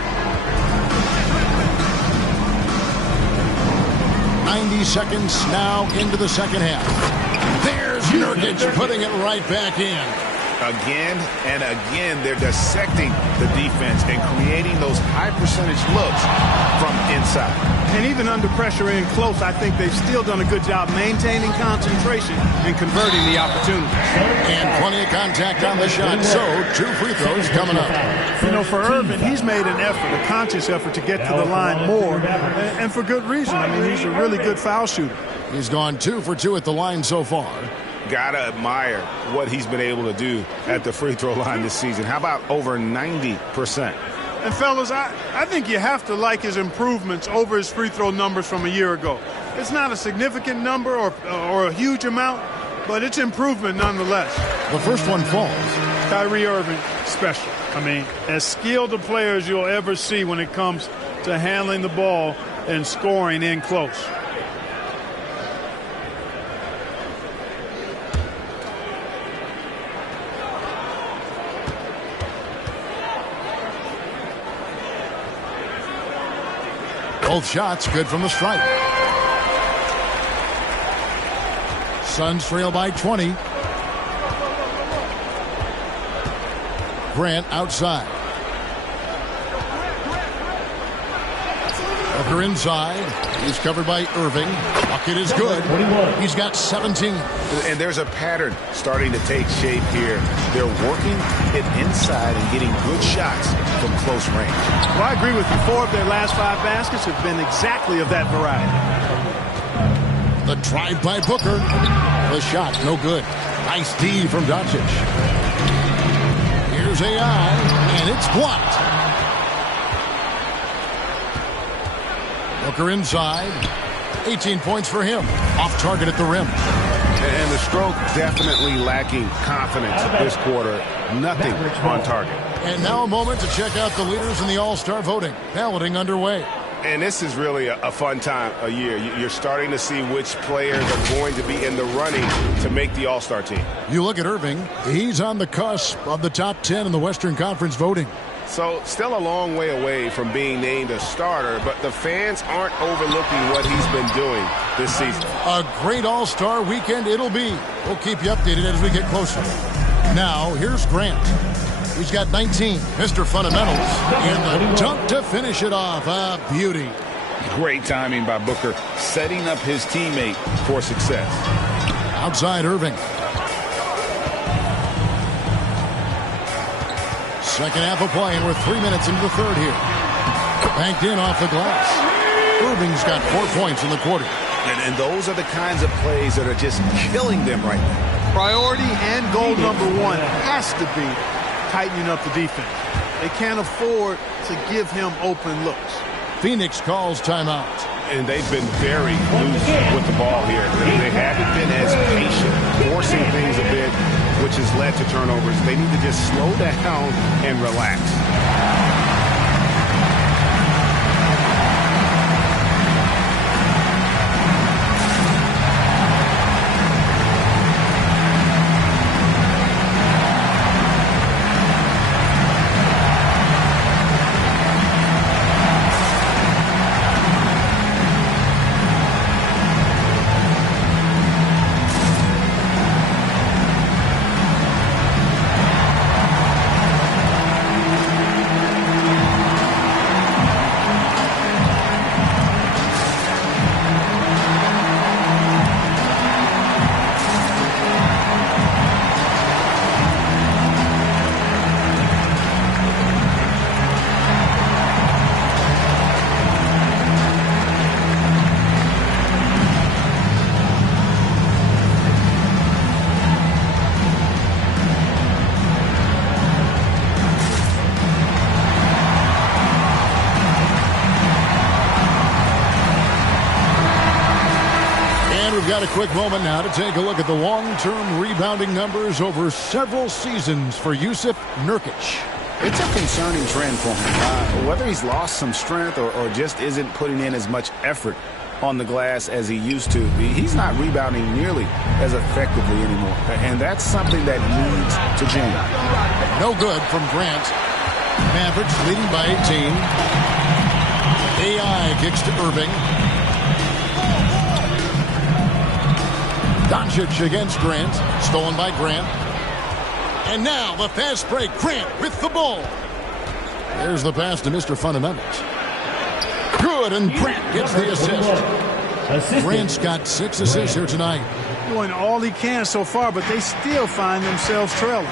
90 seconds now into the second half. There's Nurkic putting it right back in. Again and again, they're dissecting the defense and creating those high-percentage looks from inside. And even under pressure in close, I think they've still done a good job maintaining concentration and converting the opportunity. And plenty of contact on the shot, so 2 free throws coming up. You know, for Irvin, he's made an effort, a conscious effort to get to the line more, and for good reason. I mean, he's a really good foul shooter. He's gone 2 for 2 at the line so far. Gotta admire what he's been able to do at the free throw line this season. How about over 90%? And fellas, I think you have to like his improvements over his free throw numbers from a year ago. It's not a significant number or a huge amount, but it's improvement nonetheless. The first one falls. Kyrie Irving, special. I mean, as skilled a player as you'll ever see when it comes to handling the ball and scoring in close. Both shots good from the stripe. Suns trail by 20. Grant outside. Booker inside. He's covered by Irving. Bucket is good. He's got 17. And there's a pattern starting to take shape here. They're working it inside and getting good shots from close range. Well, I agree with you. 4 of their last 5 baskets have been exactly of that variety. The drive by Booker. The shot, no good. Nice D from Doncic. Here's AI, and it's blocked. Booker inside. 18 points for him. Off target at the rim. And the stroke definitely lacking confidence this quarter. Nothing on target. And now a moment to check out the leaders in the All-Star voting. Balloting underway. And this is really a fun time of year. You're starting to see which players are going to be in the running to make the All-Star team. You look at Irving. He's on the cusp of the top 10 in the Western Conference voting. So still a long way away from being named a starter, but the fans aren't overlooking what he's been doing this season. A great All-Star weekend it'll be. We'll keep you updated as we get closer. Now, here's Grant. He's got 19. Mr. Fundamentals. And the dunk to finish it off. A beauty. Great timing by Booker, setting up his teammate for success. Outside Irving. Second half of play, and we're 3 minutes into the third here. Banked in off the glass. Irving's got 4 points in the quarter. And those are the kinds of plays that are just killing them right now. Priority and goal number 1 has to be tightening up the defense. They can't afford to give him open looks. Phoenix calls timeout. And they've been very loose with the ball here. They haven't been as patient, forcing things a bit, which has led to turnovers. They need to just slow down and relax. Got a quick moment now to take a look at the long-term rebounding numbers over several seasons for Jusuf Nurkic. It's a concerning trend for him. Whether he's lost some strength or just isn't putting in as much effort on the glass as he used to, he's not rebounding nearly as effectively anymore. And that's something that needs to change. No good from Grant. Mavericks leading by 18. AI kicks to Irving. Doncic against Grant. Stolen by Grant. And now the fast break. Grant with the ball. There's the pass to Mr. Fundamentals. Good, and Grant gets the assist. Grant's got 6 assists here tonight. Doing all he can so far, but they still find themselves trailing.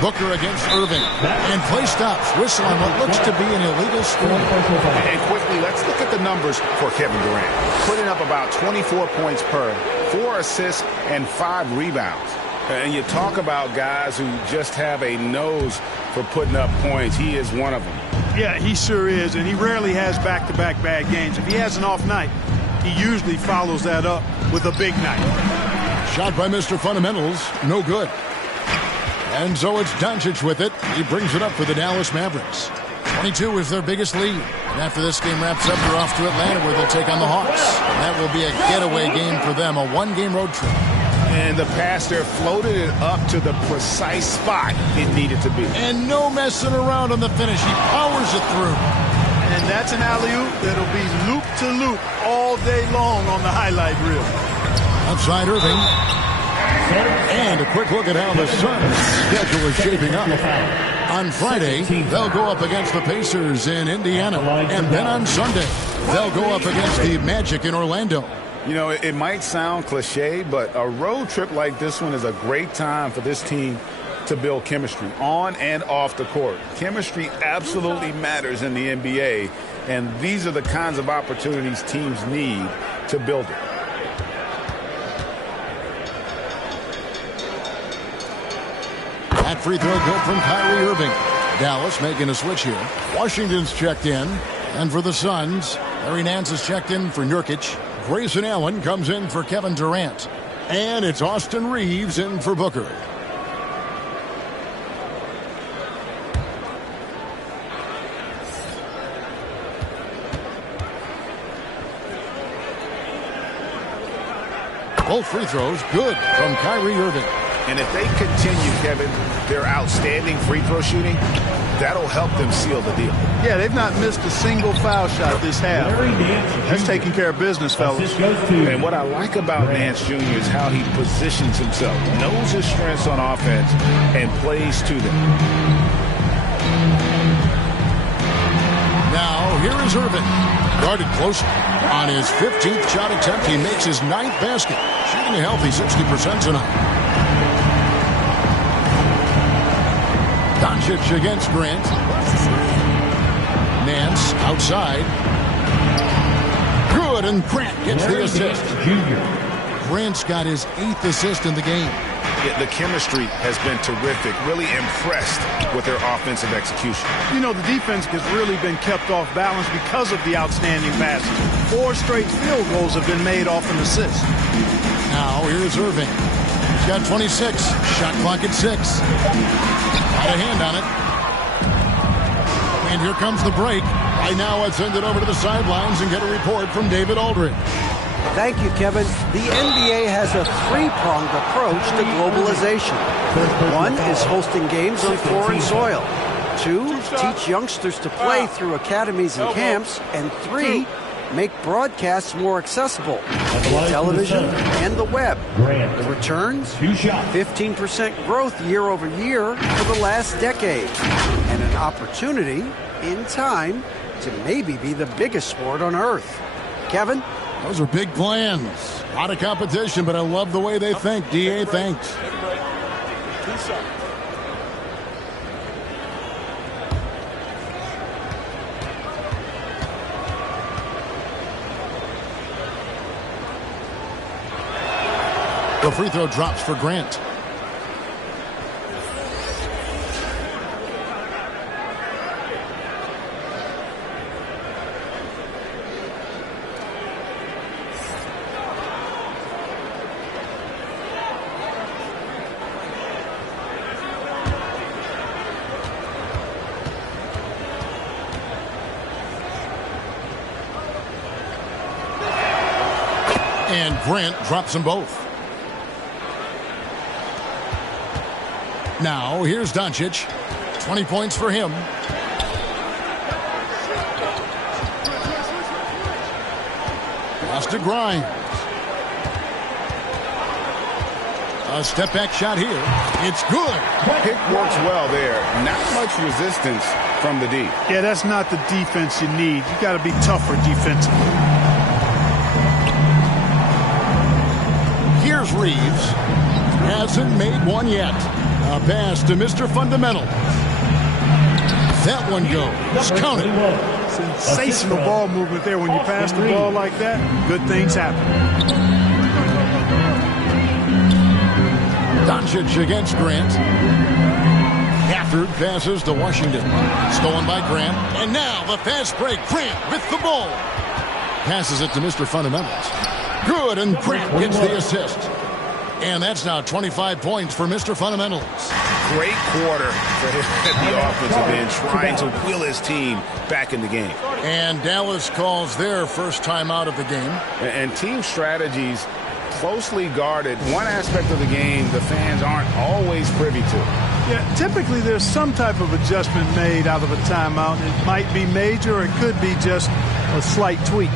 Booker against Irving. And play stops. Whistle on what looks to be an illegal screen. And quickly, let's look at the numbers for Kevin Durant. Putting up about 24 points per, 4 assists, and 5 rebounds. And you talk about guys who just have a nose for putting up points. He is one of them. Yeah, he sure is, and he rarely has back-to-back bad games. If he has an off night, he usually follows that up with a big night. Shot by Mr. Fundamentals. No good. And so it's Doncic with it. He brings it up for the Dallas Mavericks. 22 is their biggest lead. And after this game wraps up, they're off to Atlanta where they'll take on the Hawks. And that will be a getaway game for them, a 1-game road trip. And the pass there floated it up to the precise spot it needed to be. And no messing around on the finish. He powers it through. And that's an alley-oop that'll be loop-to-loop all day long on the highlight reel. Outside Irving. And a quick look at how the Suns' schedule is shaping up. On Friday, they'll go up against the Pacers in Indiana. And then on Sunday, they'll go up against the Magic in Orlando. You know, it might sound cliche, but a road trip like this one is a great time for this team to build chemistry on and off the court. Chemistry absolutely matters in the NBA, and these are the kinds of opportunities teams need to build it. That free throw good from Kyrie Irving. Dallas making a switch here. Washington's checked in. And for the Suns, Larry Nance is checked in for Nurkic. Grayson Allen comes in for Kevin Durant. And it's Austin Reeves in for Booker. Both free throws good from Kyrie Irving. And if they continue, Kevin, their outstanding free throw shooting, that'll help them seal the deal. Yeah, they've not missed a single foul shot this half. That's taking care of business, fellas. And what I like about Nance Jr. is how he positions himself, knows his strengths on offense, and plays to them. Now, here is Irving. Guarded closely. On his 15th shot attempt, he makes his 9th basket. Shooting a healthy 60% tonight. Doncic against Grant. Nance outside. Good, and Grant gets the assist. Grant's got his 8th assist in the game. The chemistry has been terrific. Really impressed with their offensive execution. You know, the defense has really been kept off balance because of the outstanding passes. 4 straight field goals have been made off an assist. Now, here's Irving. He's got 26. Shot clock at 6. Got a hand on it. And here comes the break. Right now, let's send it over to the sidelines and get a report from David Aldridge. Thank you, Kevin. The NBA has a 3-pronged approach to globalization. 1 is hosting games on foreign soil. 2, teach youngsters to play through academies and camps. And 3, make broadcasts more accessible via television and the web. The returns, 15% growth year over year for the last decade. And an opportunity, in time, to maybe be the biggest sport on earth. Kevin? Those are big plans. A lot of competition, but I love the way they think. D.A., thanks. The free throw drops for Grant. And Grant drops them both. Now, here's Doncic. 20 points for him. Pass to Grimes. A step-back shot here. It's good. Pick works well there. Not much resistance from the D. Yeah, that's not the defense you need. You got to be tougher defensively. Here's Reeves. Hasn't made one yet. A pass to Mr. Fundamental. That one goes. Count it. Sensational ball movement there. When you pass the ball like that, good things happen. Doncic against Grant. Gafford passes to Washington. Stolen by Grant. And now the fast break. Grant with the ball. Passes it to Mr. Fundamentals. Good, and Grant gets the assist. And that's now 25 points for Mr. Fundamentals. Great quarter for him at the offensive end, trying to wheel his team back in the game. And Dallas calls their first time out of the game. And team strategies closely guarded. One aspect of the game the fans aren't always privy to. Yeah, typically there's some type of adjustment made out of a timeout. It might be major, or it could be just a slight tweak.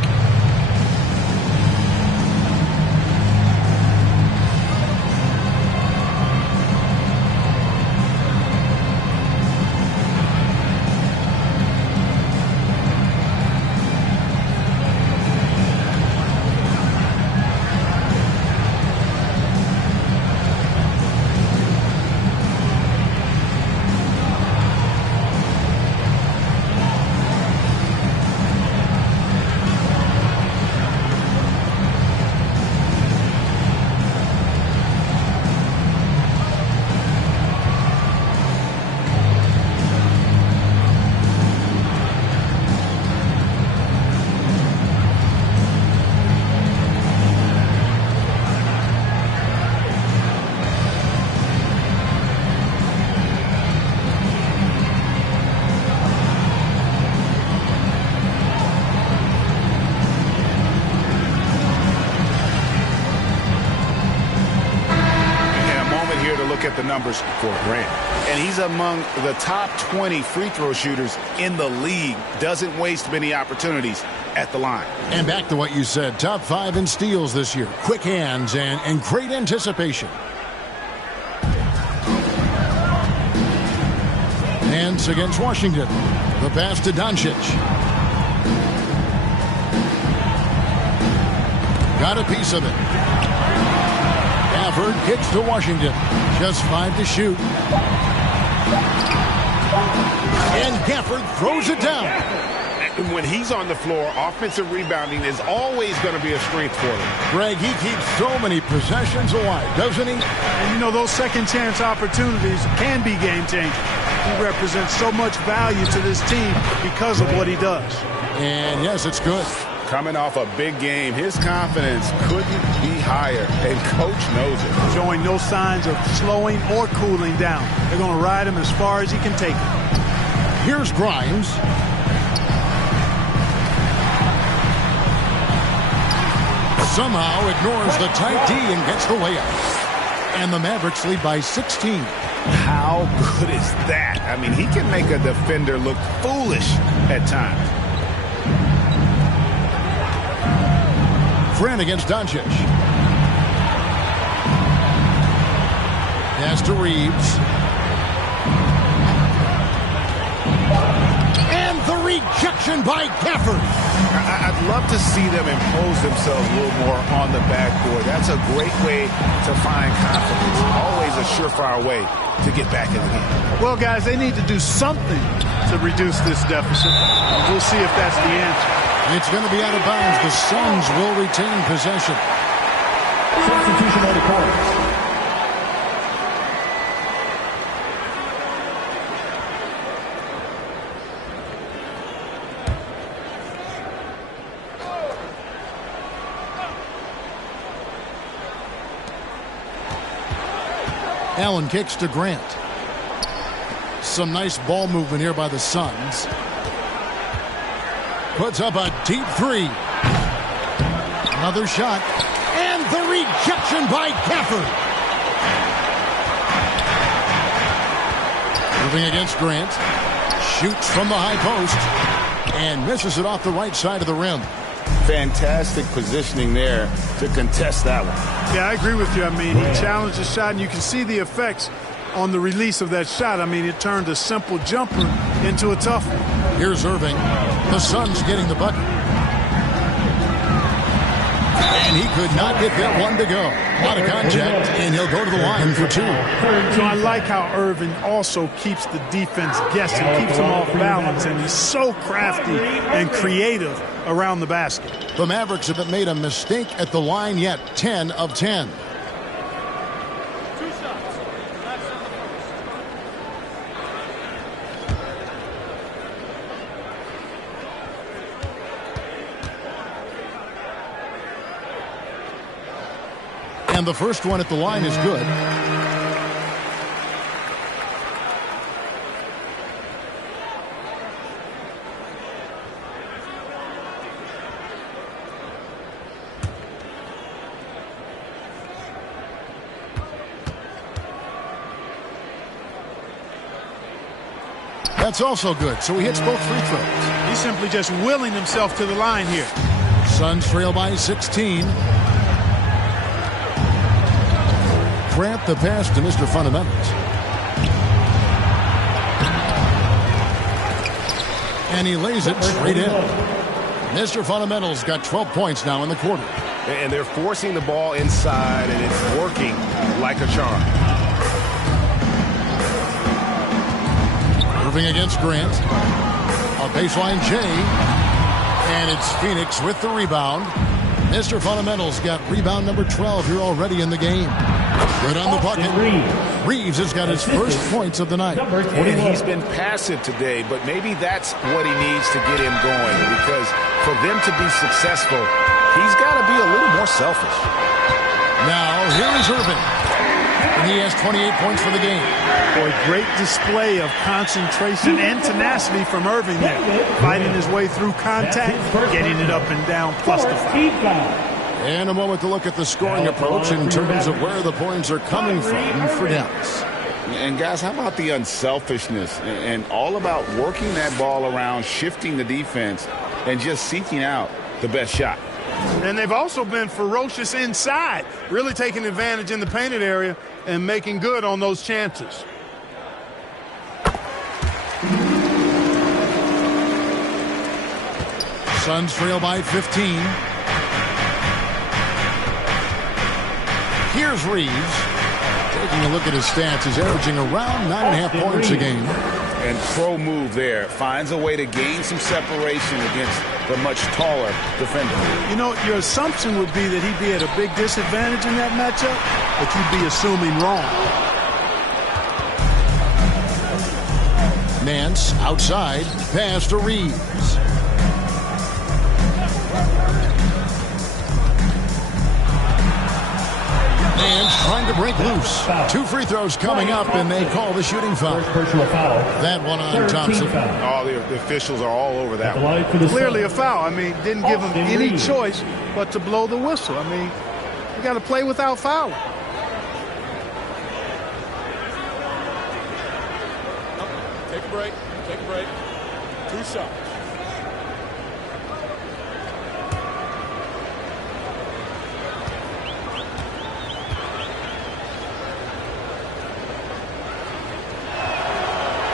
The numbers for Grant. And he's among the top 20 free throw shooters in the league. Doesn't waste many opportunities at the line. And back to what you said, top 5 in steals this year. Quick hands and great anticipation. Hands against Washington. The pass to Doncic. Got a piece of it. Gafford kicks to Washington. Just 5 to shoot. And Gafford throws it down. When he's on the floor, offensive rebounding is always going to be a strength for him. Greg, he keeps so many possessions alive, doesn't he? And you know, those second chance opportunities can be game changing. He represents so much value to this team because of what he does. And yes, it's good. Coming off a big game, his confidence couldn't be higher, and coach knows it. Showing no signs of slowing or cooling down. They're going to ride him as far as he can take him. Here's Grimes. Somehow ignores the tight D and gets the layup. And the Mavericks lead by 16. How good is that? I mean, he can make a defender look foolish at times. Grant against Doncic. Pass to Reeves. And the rejection by Gafford. I'd love to see them impose themselves a little more on the backboard. That's a great way to find confidence. Always a surefire way to get back in the game. Well, guys, they need to do something to reduce this deficit. We'll see if that's the answer. It's going to be out of bounds. The Suns will retain possession. Substitution on the court. Allen kicks to Grant. Some nice ball movement here by the Suns. Puts up a deep three. Another shot. And the rejection by Gafford. Moving against Grant. Shoots from the high post. And misses it off the right side of the rim. fantastic positioning there to contest that one. Yeah, I agree with you. I mean, he challenged the shot, and you can see the effects on the release of that shot. I mean, it turned a simple jumper into a tough one. Here's Irving. The Suns getting the bucket. And he could not get that one to go. A lot of contact, and he'll go to the line for two. So I like how Irving also keeps the defense guessing, keeps them off balance, and he's so crafty and creative around the basket. The Mavericks haven't made a mistake at the line yet. 10 of 10. And the first one at the line is good. That's also good, so he hits both free throws. He's simply just willing himself to the line here. Suns trail by 16. Grant the pass to Mr. Fundamentals. And he lays it straight in. Mr. Fundamentals got 12 points now in the quarter. And they're forcing the ball inside, and it's working like a charm. Irving against Grant. A baseline J. And it's Phoenix with the rebound. Mr. Fundamentals got rebound number 12 here already in the game. Good on the bucket. Reeves has got his first points of the night. And he's been passive today, but maybe that's what he needs to get him going, because for them to be successful, he's got to be a little more selfish. Now, here is Irving. And he has 28 points for the game. Boy, great display of concentration and tenacity from Irving there. Fighting his way through contact, getting it up and down, plus the foul. And a moment to look at the scoring approach in terms of where the points are coming from for Dallas. And guys, how about the unselfishness and all about working that ball around, shifting the defense, and just seeking out the best shot. And they've also been ferocious inside, really taking advantage in the painted area and making good on those chances. Suns trail by 15. Here's Reeves. Taking a look at his stats, he's averaging around 9.5 points a game. And pro move there. Finds a way to gain some separation against the much taller defender. You know, your assumption would be that he'd be at a big disadvantage in that matchup, but you'd be assuming wrong. Nance outside, pass to Reeves. Nance trying to break loose. 2 free throws coming up, and they call the shooting foul. That one on Thompson. Oh, the officials are all over that one. Clearly a foul. I mean, didn't give him any choice but to blow the whistle. I mean, you got to play without fouling. Take a break. Take a break. 2 shots.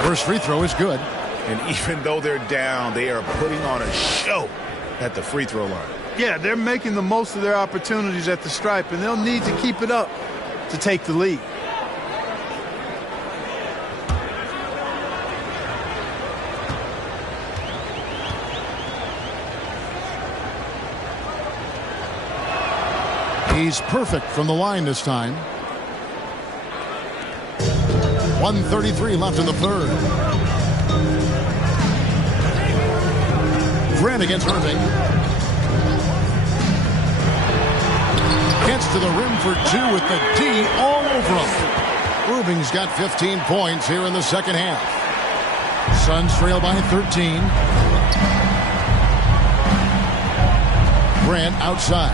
First free throw is good. And even though they're down, they are putting on a show at the free throw line. Yeah, they're making the most of their opportunities at the stripe, and they'll need to keep it up to take the lead. He's perfect from the line this time. 1:33 left in the third. Grant against Irving. Gets to the rim for 2 with the D all over him. Irving's got 15 points here in the second half. Suns trail by 13. Grant outside.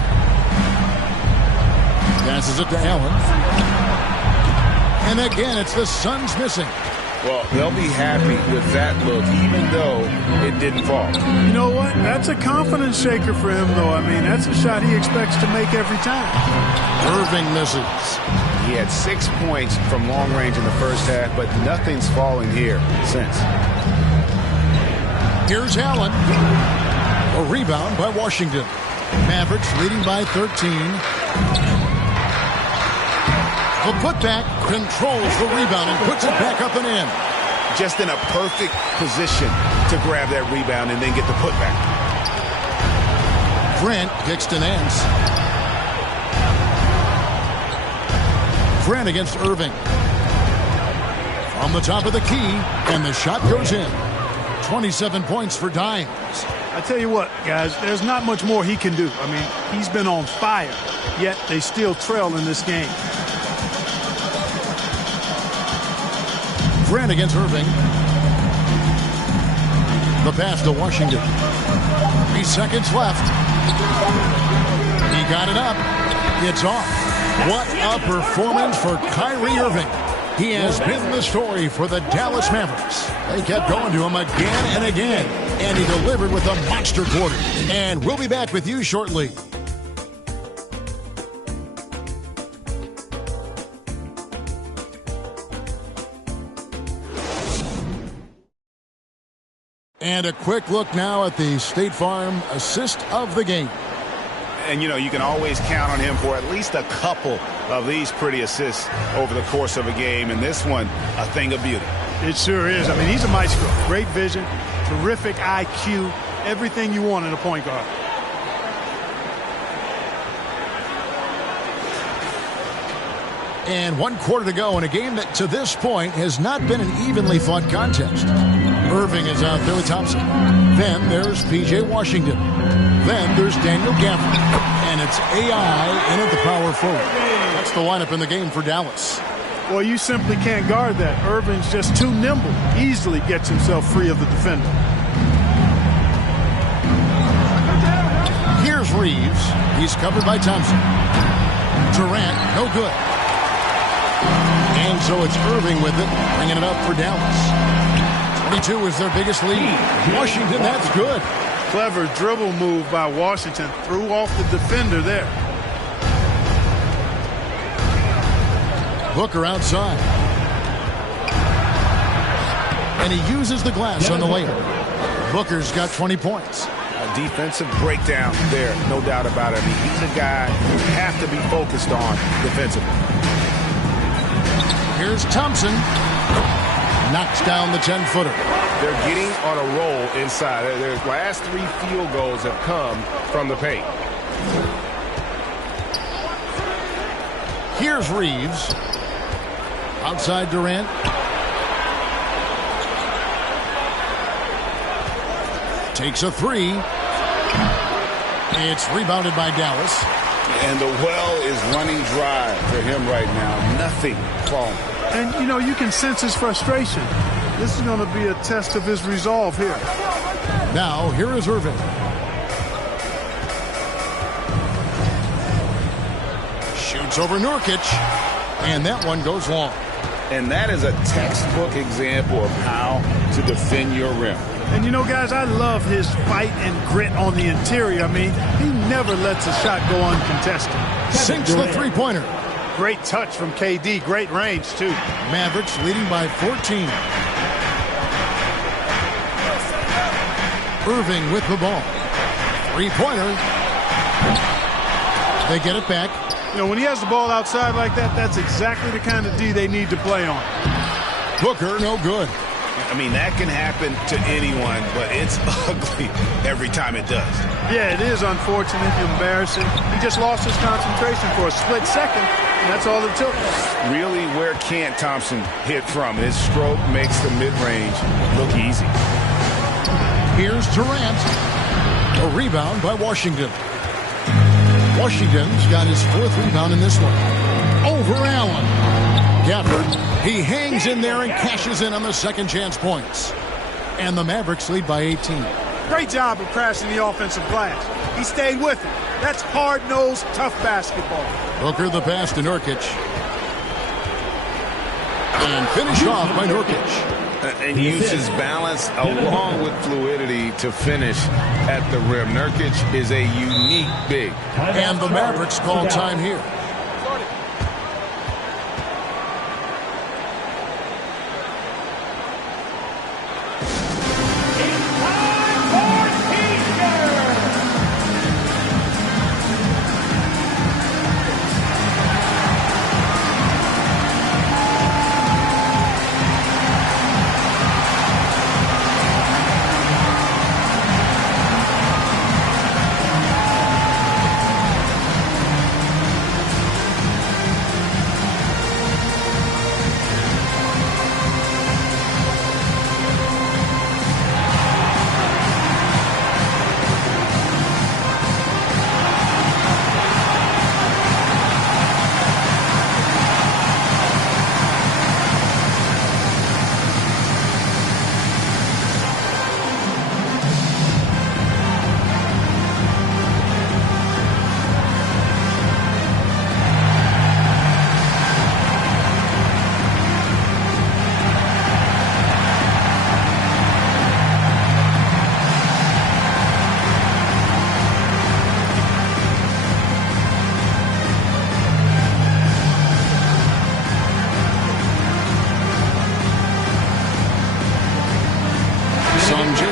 Passes it to Allen. And again, it's the Suns missing. Well, they'll be happy with that look, even though it didn't fall. You know what? That's a confidence shaker for him, though. I mean, that's a shot he expects to make every time. Irving misses. He had 6 points from long range in the first half, but nothing's fallen here since. Here's Allen. A rebound by Washington. Mavericks leading by 13. The putback controls the rebound and puts it back up and in. Just in a perfect position to grab that rebound and then get the putback. Grant kicks to Nance. Grant against Irving. From the top of the key, and the shot goes in. 27 points for Dimes. I tell you what, guys, there's not much more he can do. I mean, he's been on fire, yet they still trail in this game. Grant against Irving. The pass to Washington. 3 seconds left. He got it up. It's off. What a performance for Kyrie Irving. He has been the story for the Dallas Mavericks. They kept going to him again and again, and he delivered with a monster quarter. And we'll be back with you shortly. And a quick look now at the State Farm assist of the game. And, you know, you can always count on him for at least a couple of these pretty assists over the course of a game. And this one, a thing of beauty. It sure is. I mean, he's a maestro. Great vision, terrific IQ, everything you want in a point guard. And 1 quarter to go in a game that to this point has not been an evenly fought contest. Irving is out there with Thompson. Then there's P.J. Washington. Then there's Daniel Gafford. And it's AI in at the power forward. That's the lineup in the game for Dallas. Well, you simply can't guard that. Irving's just too nimble. Easily gets himself free of the defender. Here's Reeves. He's covered by Thompson. Durant, no good. And so it's Irving with it, bringing it up for Dallas. 22 is their biggest lead. Washington, that's good. Clever dribble move by Washington. Threw off the defender there. Booker outside. And he uses the glass on the layup. Booker's got 20 points. A defensive breakdown there, no doubt about it. I mean, he's a guy you have to be focused on defensively. Here's Thompson. Knocks down the 10-footer. They're getting on a roll inside. Their last 3 field goals have come from the paint. Here's Reeves. Outside Durant. Takes a 3. It's rebounded by Dallas. And the well is running dry for him right now. Nothing falling. And, you know, you can sense his frustration. This is going to be a test of his resolve here. Now, here is Irving. Shoots over Nurkic. And that one goes long. And that is a textbook example of how to defend your rim. And, you know, guys, I love his fight and grit on the interior. I mean, he never lets a shot go uncontested. Sinks the three-pointer. Great touch from KD. Great range, too. Mavericks leading by 14. Irving with the ball. Three-pointer. They get it back. You know, when he has the ball outside like that, that's exactly the kind of D they need to play on. Booker, no good. I mean, that can happen to anyone, but it's ugly every time it does. Yeah, it is unfortunate, embarrassing. He just lost his concentration for a split second, and that's all it took. Really, where can't Thompson hit from? His stroke makes the mid-range look easy. Here's Durant. A rebound by Washington. Washington's got his 4th rebound in this one. Over Allen. Gafford, he hangs in there and cashes in on the second chance points. And the Mavericks lead by 18. Great job of crashing the offensive glass. He stayed with it. That's hard-nosed, tough basketball. Booker the pass to Nurkic. And finished off by Nurkic. And uses balance along with fluidity to finish at the rim. Nurkic is a unique big. And the Mavericks call time here.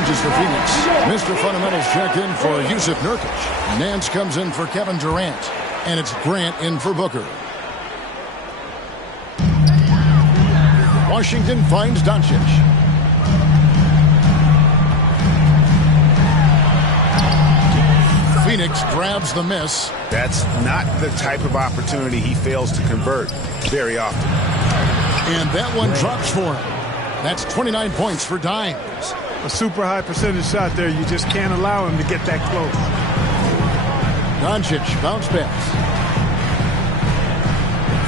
For Phoenix, Mr. Fundamentals check in for Yusuf Nurkic. Nance comes in for Kevin Durant. And it's Grant in for Booker. Washington finds Doncic. Phoenix grabs the miss. That's not the type of opportunity he fails to convert very often. And that one drops for him. That's 29 points for Dimes. A super high percentage shot there. You just can't allow him to get that close. Doncic bounce pass.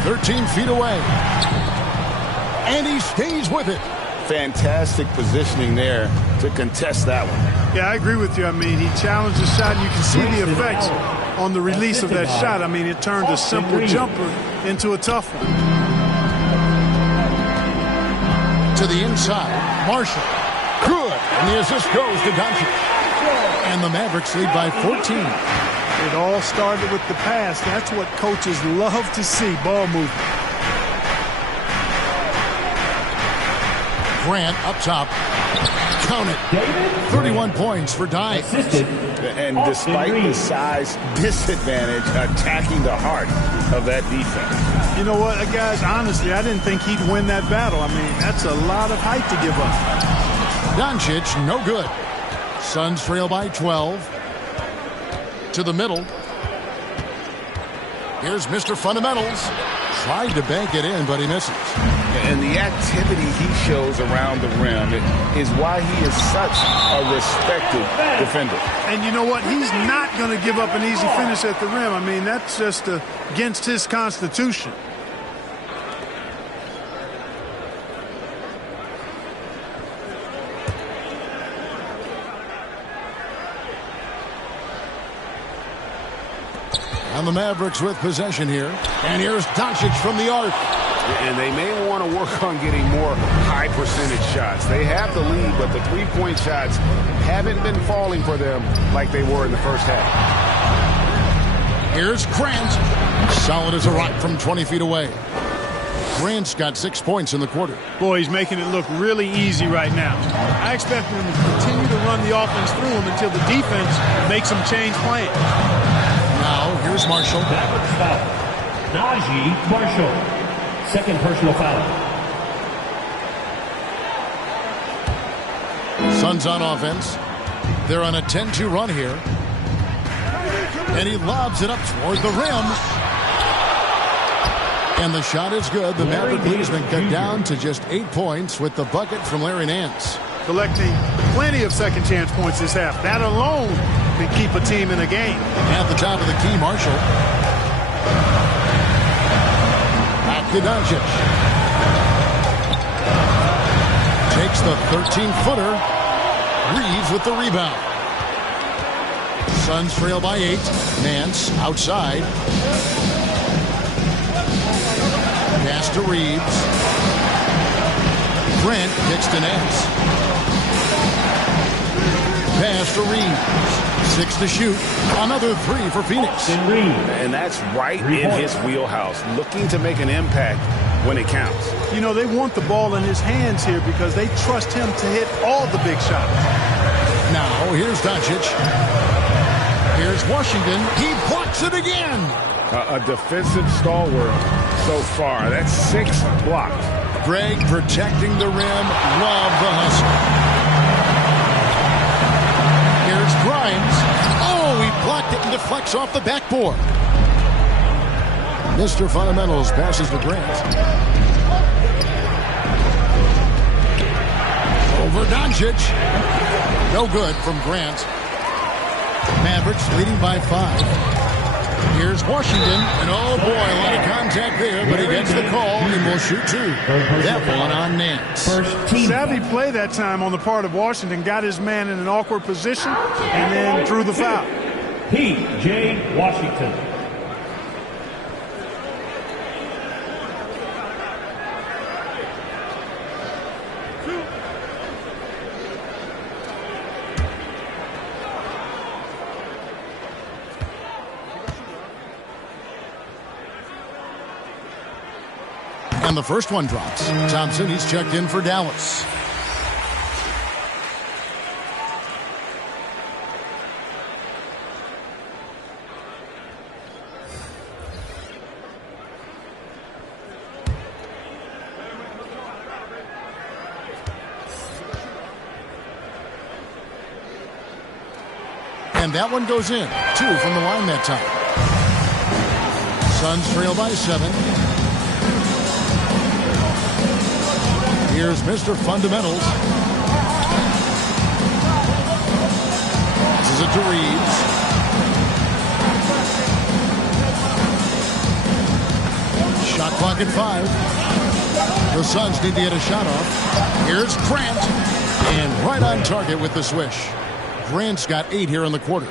13 feet away. And he stays with it. Fantastic positioning there to contest that one. Yeah, I agree with you. I mean, he challenged the shot, and you can see the effects on the release of that shot. I mean, it turned a simple jumper into a tough one. To the inside. Marshall. Good. And the assist goes to Doncic. And the Mavericks lead by 14. It all started with the pass. That's what coaches love to see, ball movement. Grant up top. Count it. 31 points for Dimes. And despite the size disadvantage, attacking the heart of that defense. You know what, guys, honestly, I didn't think he'd win that battle. I mean, that's a lot of height to give up. Doncic, no good. Suns trail by 12. To the middle. Here's Mr. Fundamentals. Tried to bank it in, but he misses. And the activity he shows around the rim is why he is such a respected defender. And you know what? He's not going to give up an easy finish at the rim. I mean, that's just against his constitution. And the Mavericks with possession here. And here's Doncic from the arc. And they may want to work on getting more high percentage shots. They have the lead, but the three-point shots haven't been falling for them like they were in the first half. Here's Grant. Solid as a rock from 20 feet away. Grant's got 6 points in the quarter. Boy, he's making it look really easy right now. I expect him to continue to run the offense through him until the defense makes him change plans. Now, here's Marshall. Naji Marshall. Second personal foul. Suns on offense. They're on a 10-2 run here. And he lobs it up toward the rim. And the shot is good. The Maverick lead has been cut down to just 8 points with the bucket from Larry Nance. Collecting plenty of second chance points this half. That alone can keep a team in a game. At the top of the key, Marshall. Back to Doncic. Takes the 13-footer. Reeves with the rebound. Suns trail by 8. Nance outside. Pass to Reeves. Grant kicks to Nance. Pass to Reeves. 6 to shoot. Another 3 for Phoenix. And that's right in his wheelhouse, looking to make an impact when it counts. You know, they want the ball in his hands here because they trust him to hit all the big shots. Now, here's Doncic. Here's Washington. He blocks it again. A defensive stalwart so far. That's 6 blocked. Greg protecting the rim. Love the hustle. Here's Grimes. Oh, he blocked it and deflects off the backboard. Mr. Fundamentals passes to Grant. Over Doncic. No good from Grant. Mavericks leading by 5. Here's Washington. And oh boy, a lot of contact there, but he gets the call and will shoot 2. That one on Nance. Savvy play that time on the part of Washington. Got his man in an awkward position and then drew the foul. P.J. Washington. And the first one drops. Thompson, he's checked in for Dallas. And that one goes in. 2 from the line that time. Suns trail by 7. Here's Mr. Fundamentals. This is it to Reeves. Shot clock at 5. The Suns need to get a shot off. Here's Grant. And right on target with the swish. Grant's got 8 here in the quarter.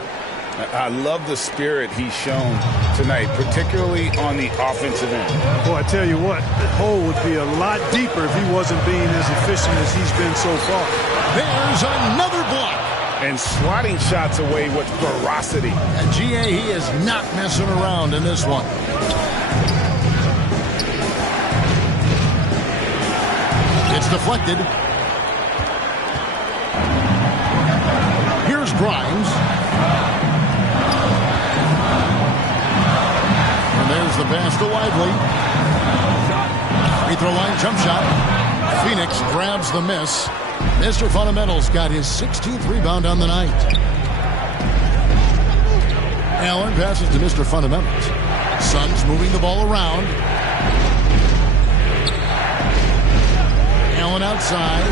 I love the spirit he's shown tonight, particularly on the offensive end. Boy, I tell you what, the hole would be a lot deeper if he wasn't being as efficient as he's been so far. There's another block. And swatting shots away with ferocity. And GA, he is not messing around in this one. It's deflected. Here's Grimes. There's the pass to Lively. Free throw line jump shot. Phoenix grabs the miss. Mr. Fundamentals got his 16th rebound on the night. Allen passes to Mr. Fundamentals. Suns moving the ball around. Allen outside.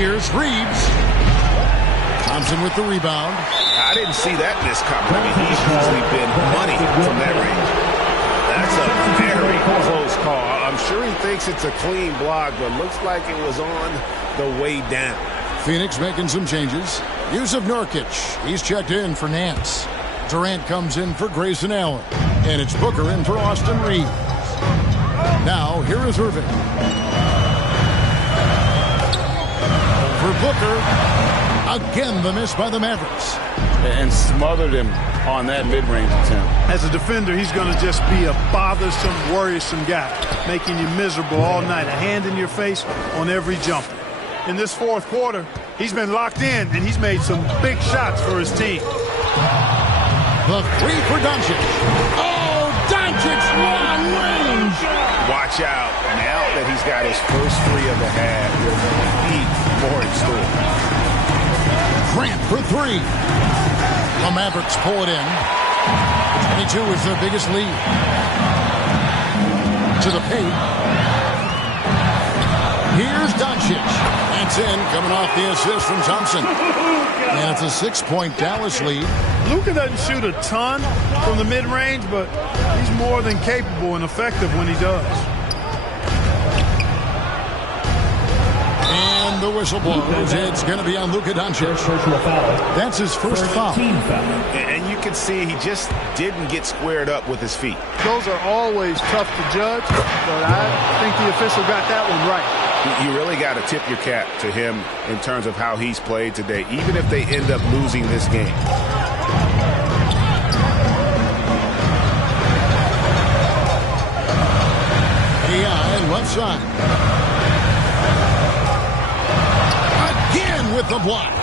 Here's Reeves. Thompson with the rebound. I didn't see that miss coming. I mean, he's usually been money from that range. That's a very close call. I'm sure he thinks it's a clean block, but looks like it was on the way down. Phoenix making some changes. Yusuf Nurkic, he's checked in for Nance. Durant comes in for Grayson Allen. And it's Booker in for Austin Reeves. Now, here is Irving. For Booker. Again, the miss by the Mavericks. And smothered him on that mid-range attempt. As a defender, he's going to just be a bothersome, worrisome guy, making you miserable all night, a hand in your face on every jumper. In this fourth quarter, he's been locked in, and he's made some big shots for his team. The 3 for Doncic. Oh, Doncic, long range. Watch out. Now that he's got his first 3 of the half, he'll be more in store. Grant for 3. The Mavericks pull it in. 22 is their biggest lead. To the paint. Here's Doncic. That's in, coming off the assist from Thompson. And it's a 6-point Dallas lead. Luka doesn't shoot a ton from the mid-range, but he's more than capable and effective when he does. And the whistle blows. It's going to be on Luka Doncic. That's his first foul. And you can see he just didn't get squared up with his feet. Those are always tough to judge, but I think the official got that one right. You really got to tip your cap to him in terms of how he's played today, even if they end up losing this game. AI left side. Again with the block,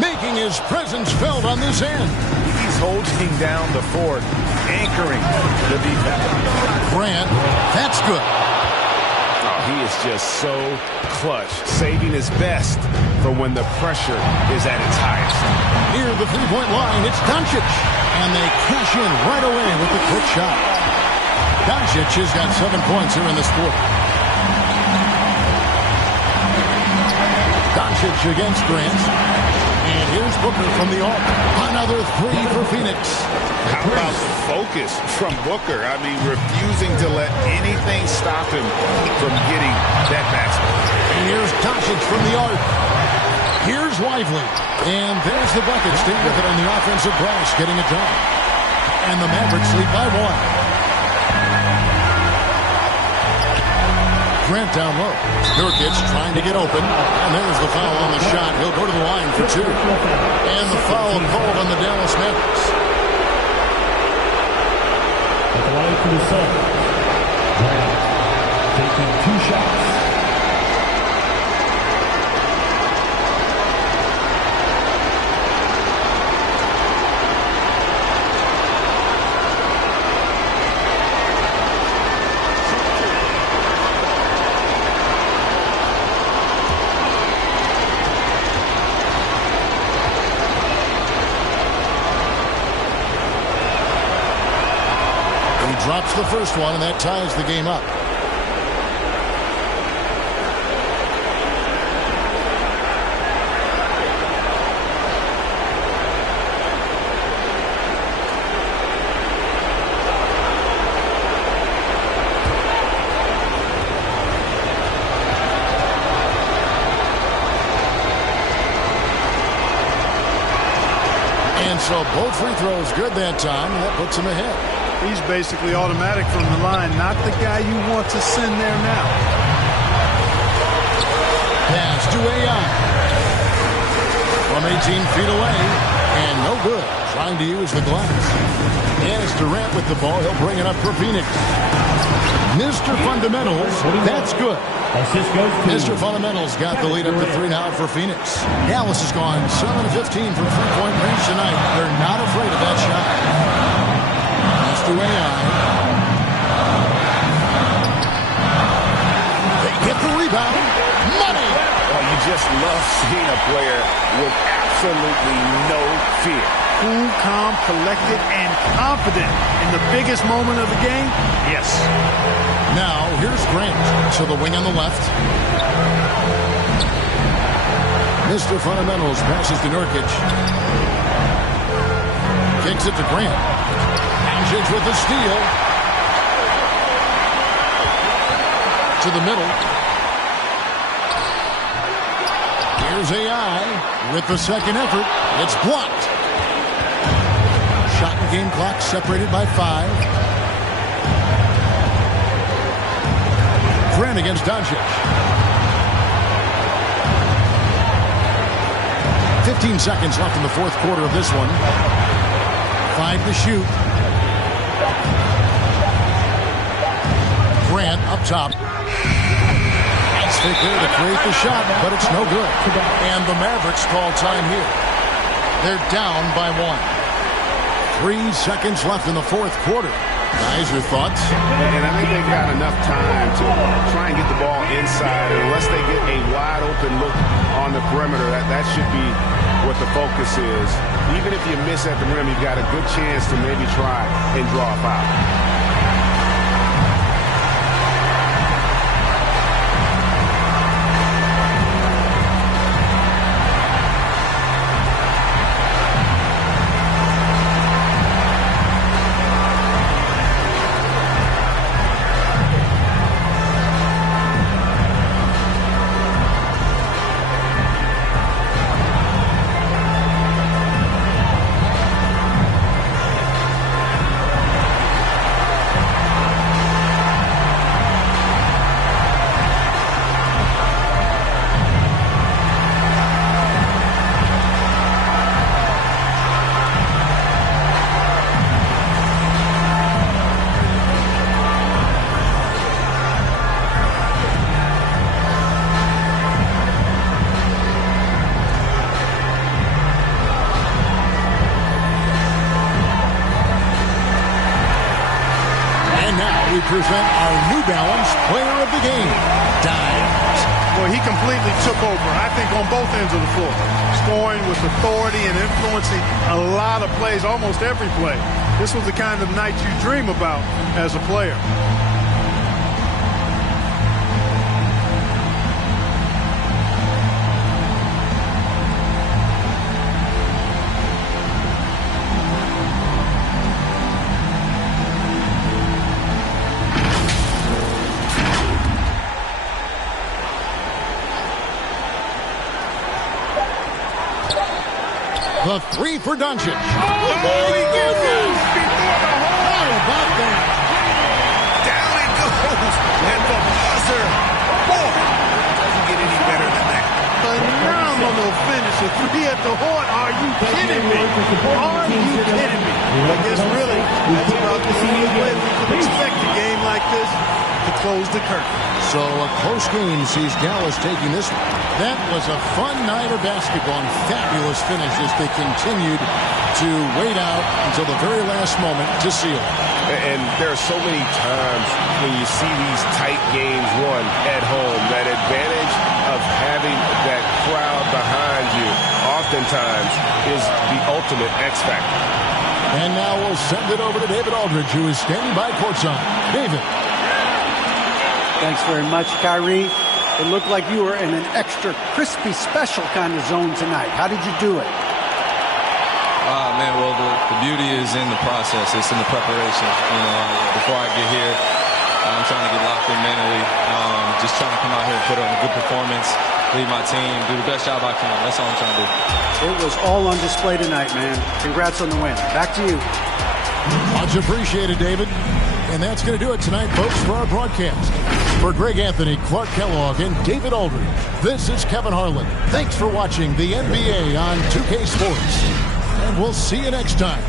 making his presence felt on this end. He's holding down the fort, anchoring the defense. Grant, that's good. Oh, he is just so clutch, saving his best for when the pressure is at its highest. Near the three-point line, it's Doncic. And they cash in right away with the quick shot. Doncic has got 7 points here in this quarter. Doncic against Grant. And here's Booker from the arc. Another three for Phoenix. How about focus from Booker? I mean, refusing to let anything stop him from getting that basket. And here's Doncic from the arc. Here's Lively. And there's the bucket. Stay with it on the offensive glass, getting it done. And the Mavericks lead by 1. Grant down low. Nurkic trying to get open. And there's the foul on the shot. He'll go to the line for 2. And the foul called on the Dallas Mavericks. At the line for the Suns, Grant taking 2 shots. Drops the first one, and that ties the game up. And so both free throws good that time, and that puts him ahead. He's basically automatic from the line, not the guy you want to send there now. Pass to AI. From 18 feet away, and no good. Trying to use the glass. And it's Durant with the ball. He'll bring it up for Phoenix. Mr. Fundamentals, that's good. Mr. Fundamentals got the lead up to 3 now for Phoenix. Dallas has gone 7-15 from three-point range tonight. They're not afraid of that shot. To AI. They get the rebound. Money! Oh, you just love seeing a player with absolutely no fear. Cool, calm, collected, and confident in the biggest moment of the game? Yes. Now, here's Grant to the wing on the left. Mr. Fundamentals passes to Nurkic. Kicks it to Grant. With the steal to the middle. Here's AI with the second effort. It's blocked. Shot and game clock separated by 5. Grant against Doncic. 15 seconds left in the fourth quarter of this one. 5 to shoot. Grant up top. Nice fake there to create the shot, but it's no good. And the Mavericks call time here. They're down by 1. 3 seconds left in the fourth quarter. Guys, your thoughts? And I think they've got enough time to try and get the ball inside. And unless they get a wide open look on the perimeter, that should be what the focus is. Even if you miss at the rim, you've got a good chance to maybe try and draw a foul. present our New Balance Player of the Game, Dimes. Well, he completely took over, I think, on both ends of the floor. Scoring with authority and influencing a lot of plays, almost every play. This was the kind of night you dream about as a player. The three for Doncic. Oh, my goodness! How about that? Down it goes. And the buzzer. Boy, doesn't get any better than that. Phenomenal finish. A three at the horn. Are you kidding me? Are you kidding me? I guess really, that's about the only way we can expect a game like this to close the curtain. So a close game sees Dallas taking this one. That was a fun night of basketball and fabulous finish as they continued to wait out until the very last moment to seal it. And there are so many times when you see these tight games won at home, that advantage of having that crowd behind you oftentimes is the ultimate X factor. And now we'll send it over to David Aldridge, who is standing by courtside. David. Thanks very much, Kyrie. It looked like you were in an extra crispy special kind of zone tonight. How did you do it? Man, well, the beauty is in the process. It's in the preparation. Before I get here, I'm trying to get locked in mentally. Just trying to come out here and put on a good performance, lead my team, do the best job I can. That's all I'm trying to do. It was all on display tonight, man. Congrats on the win. Back to you. Much appreciated, David. And that's going to do it tonight, folks, for our broadcast. For Greg Anthony, Clark Kellogg, and David Aldridge, this is Kevin Harlan. Thanks for watching the NBA on 2K Sports. And we'll see you next time.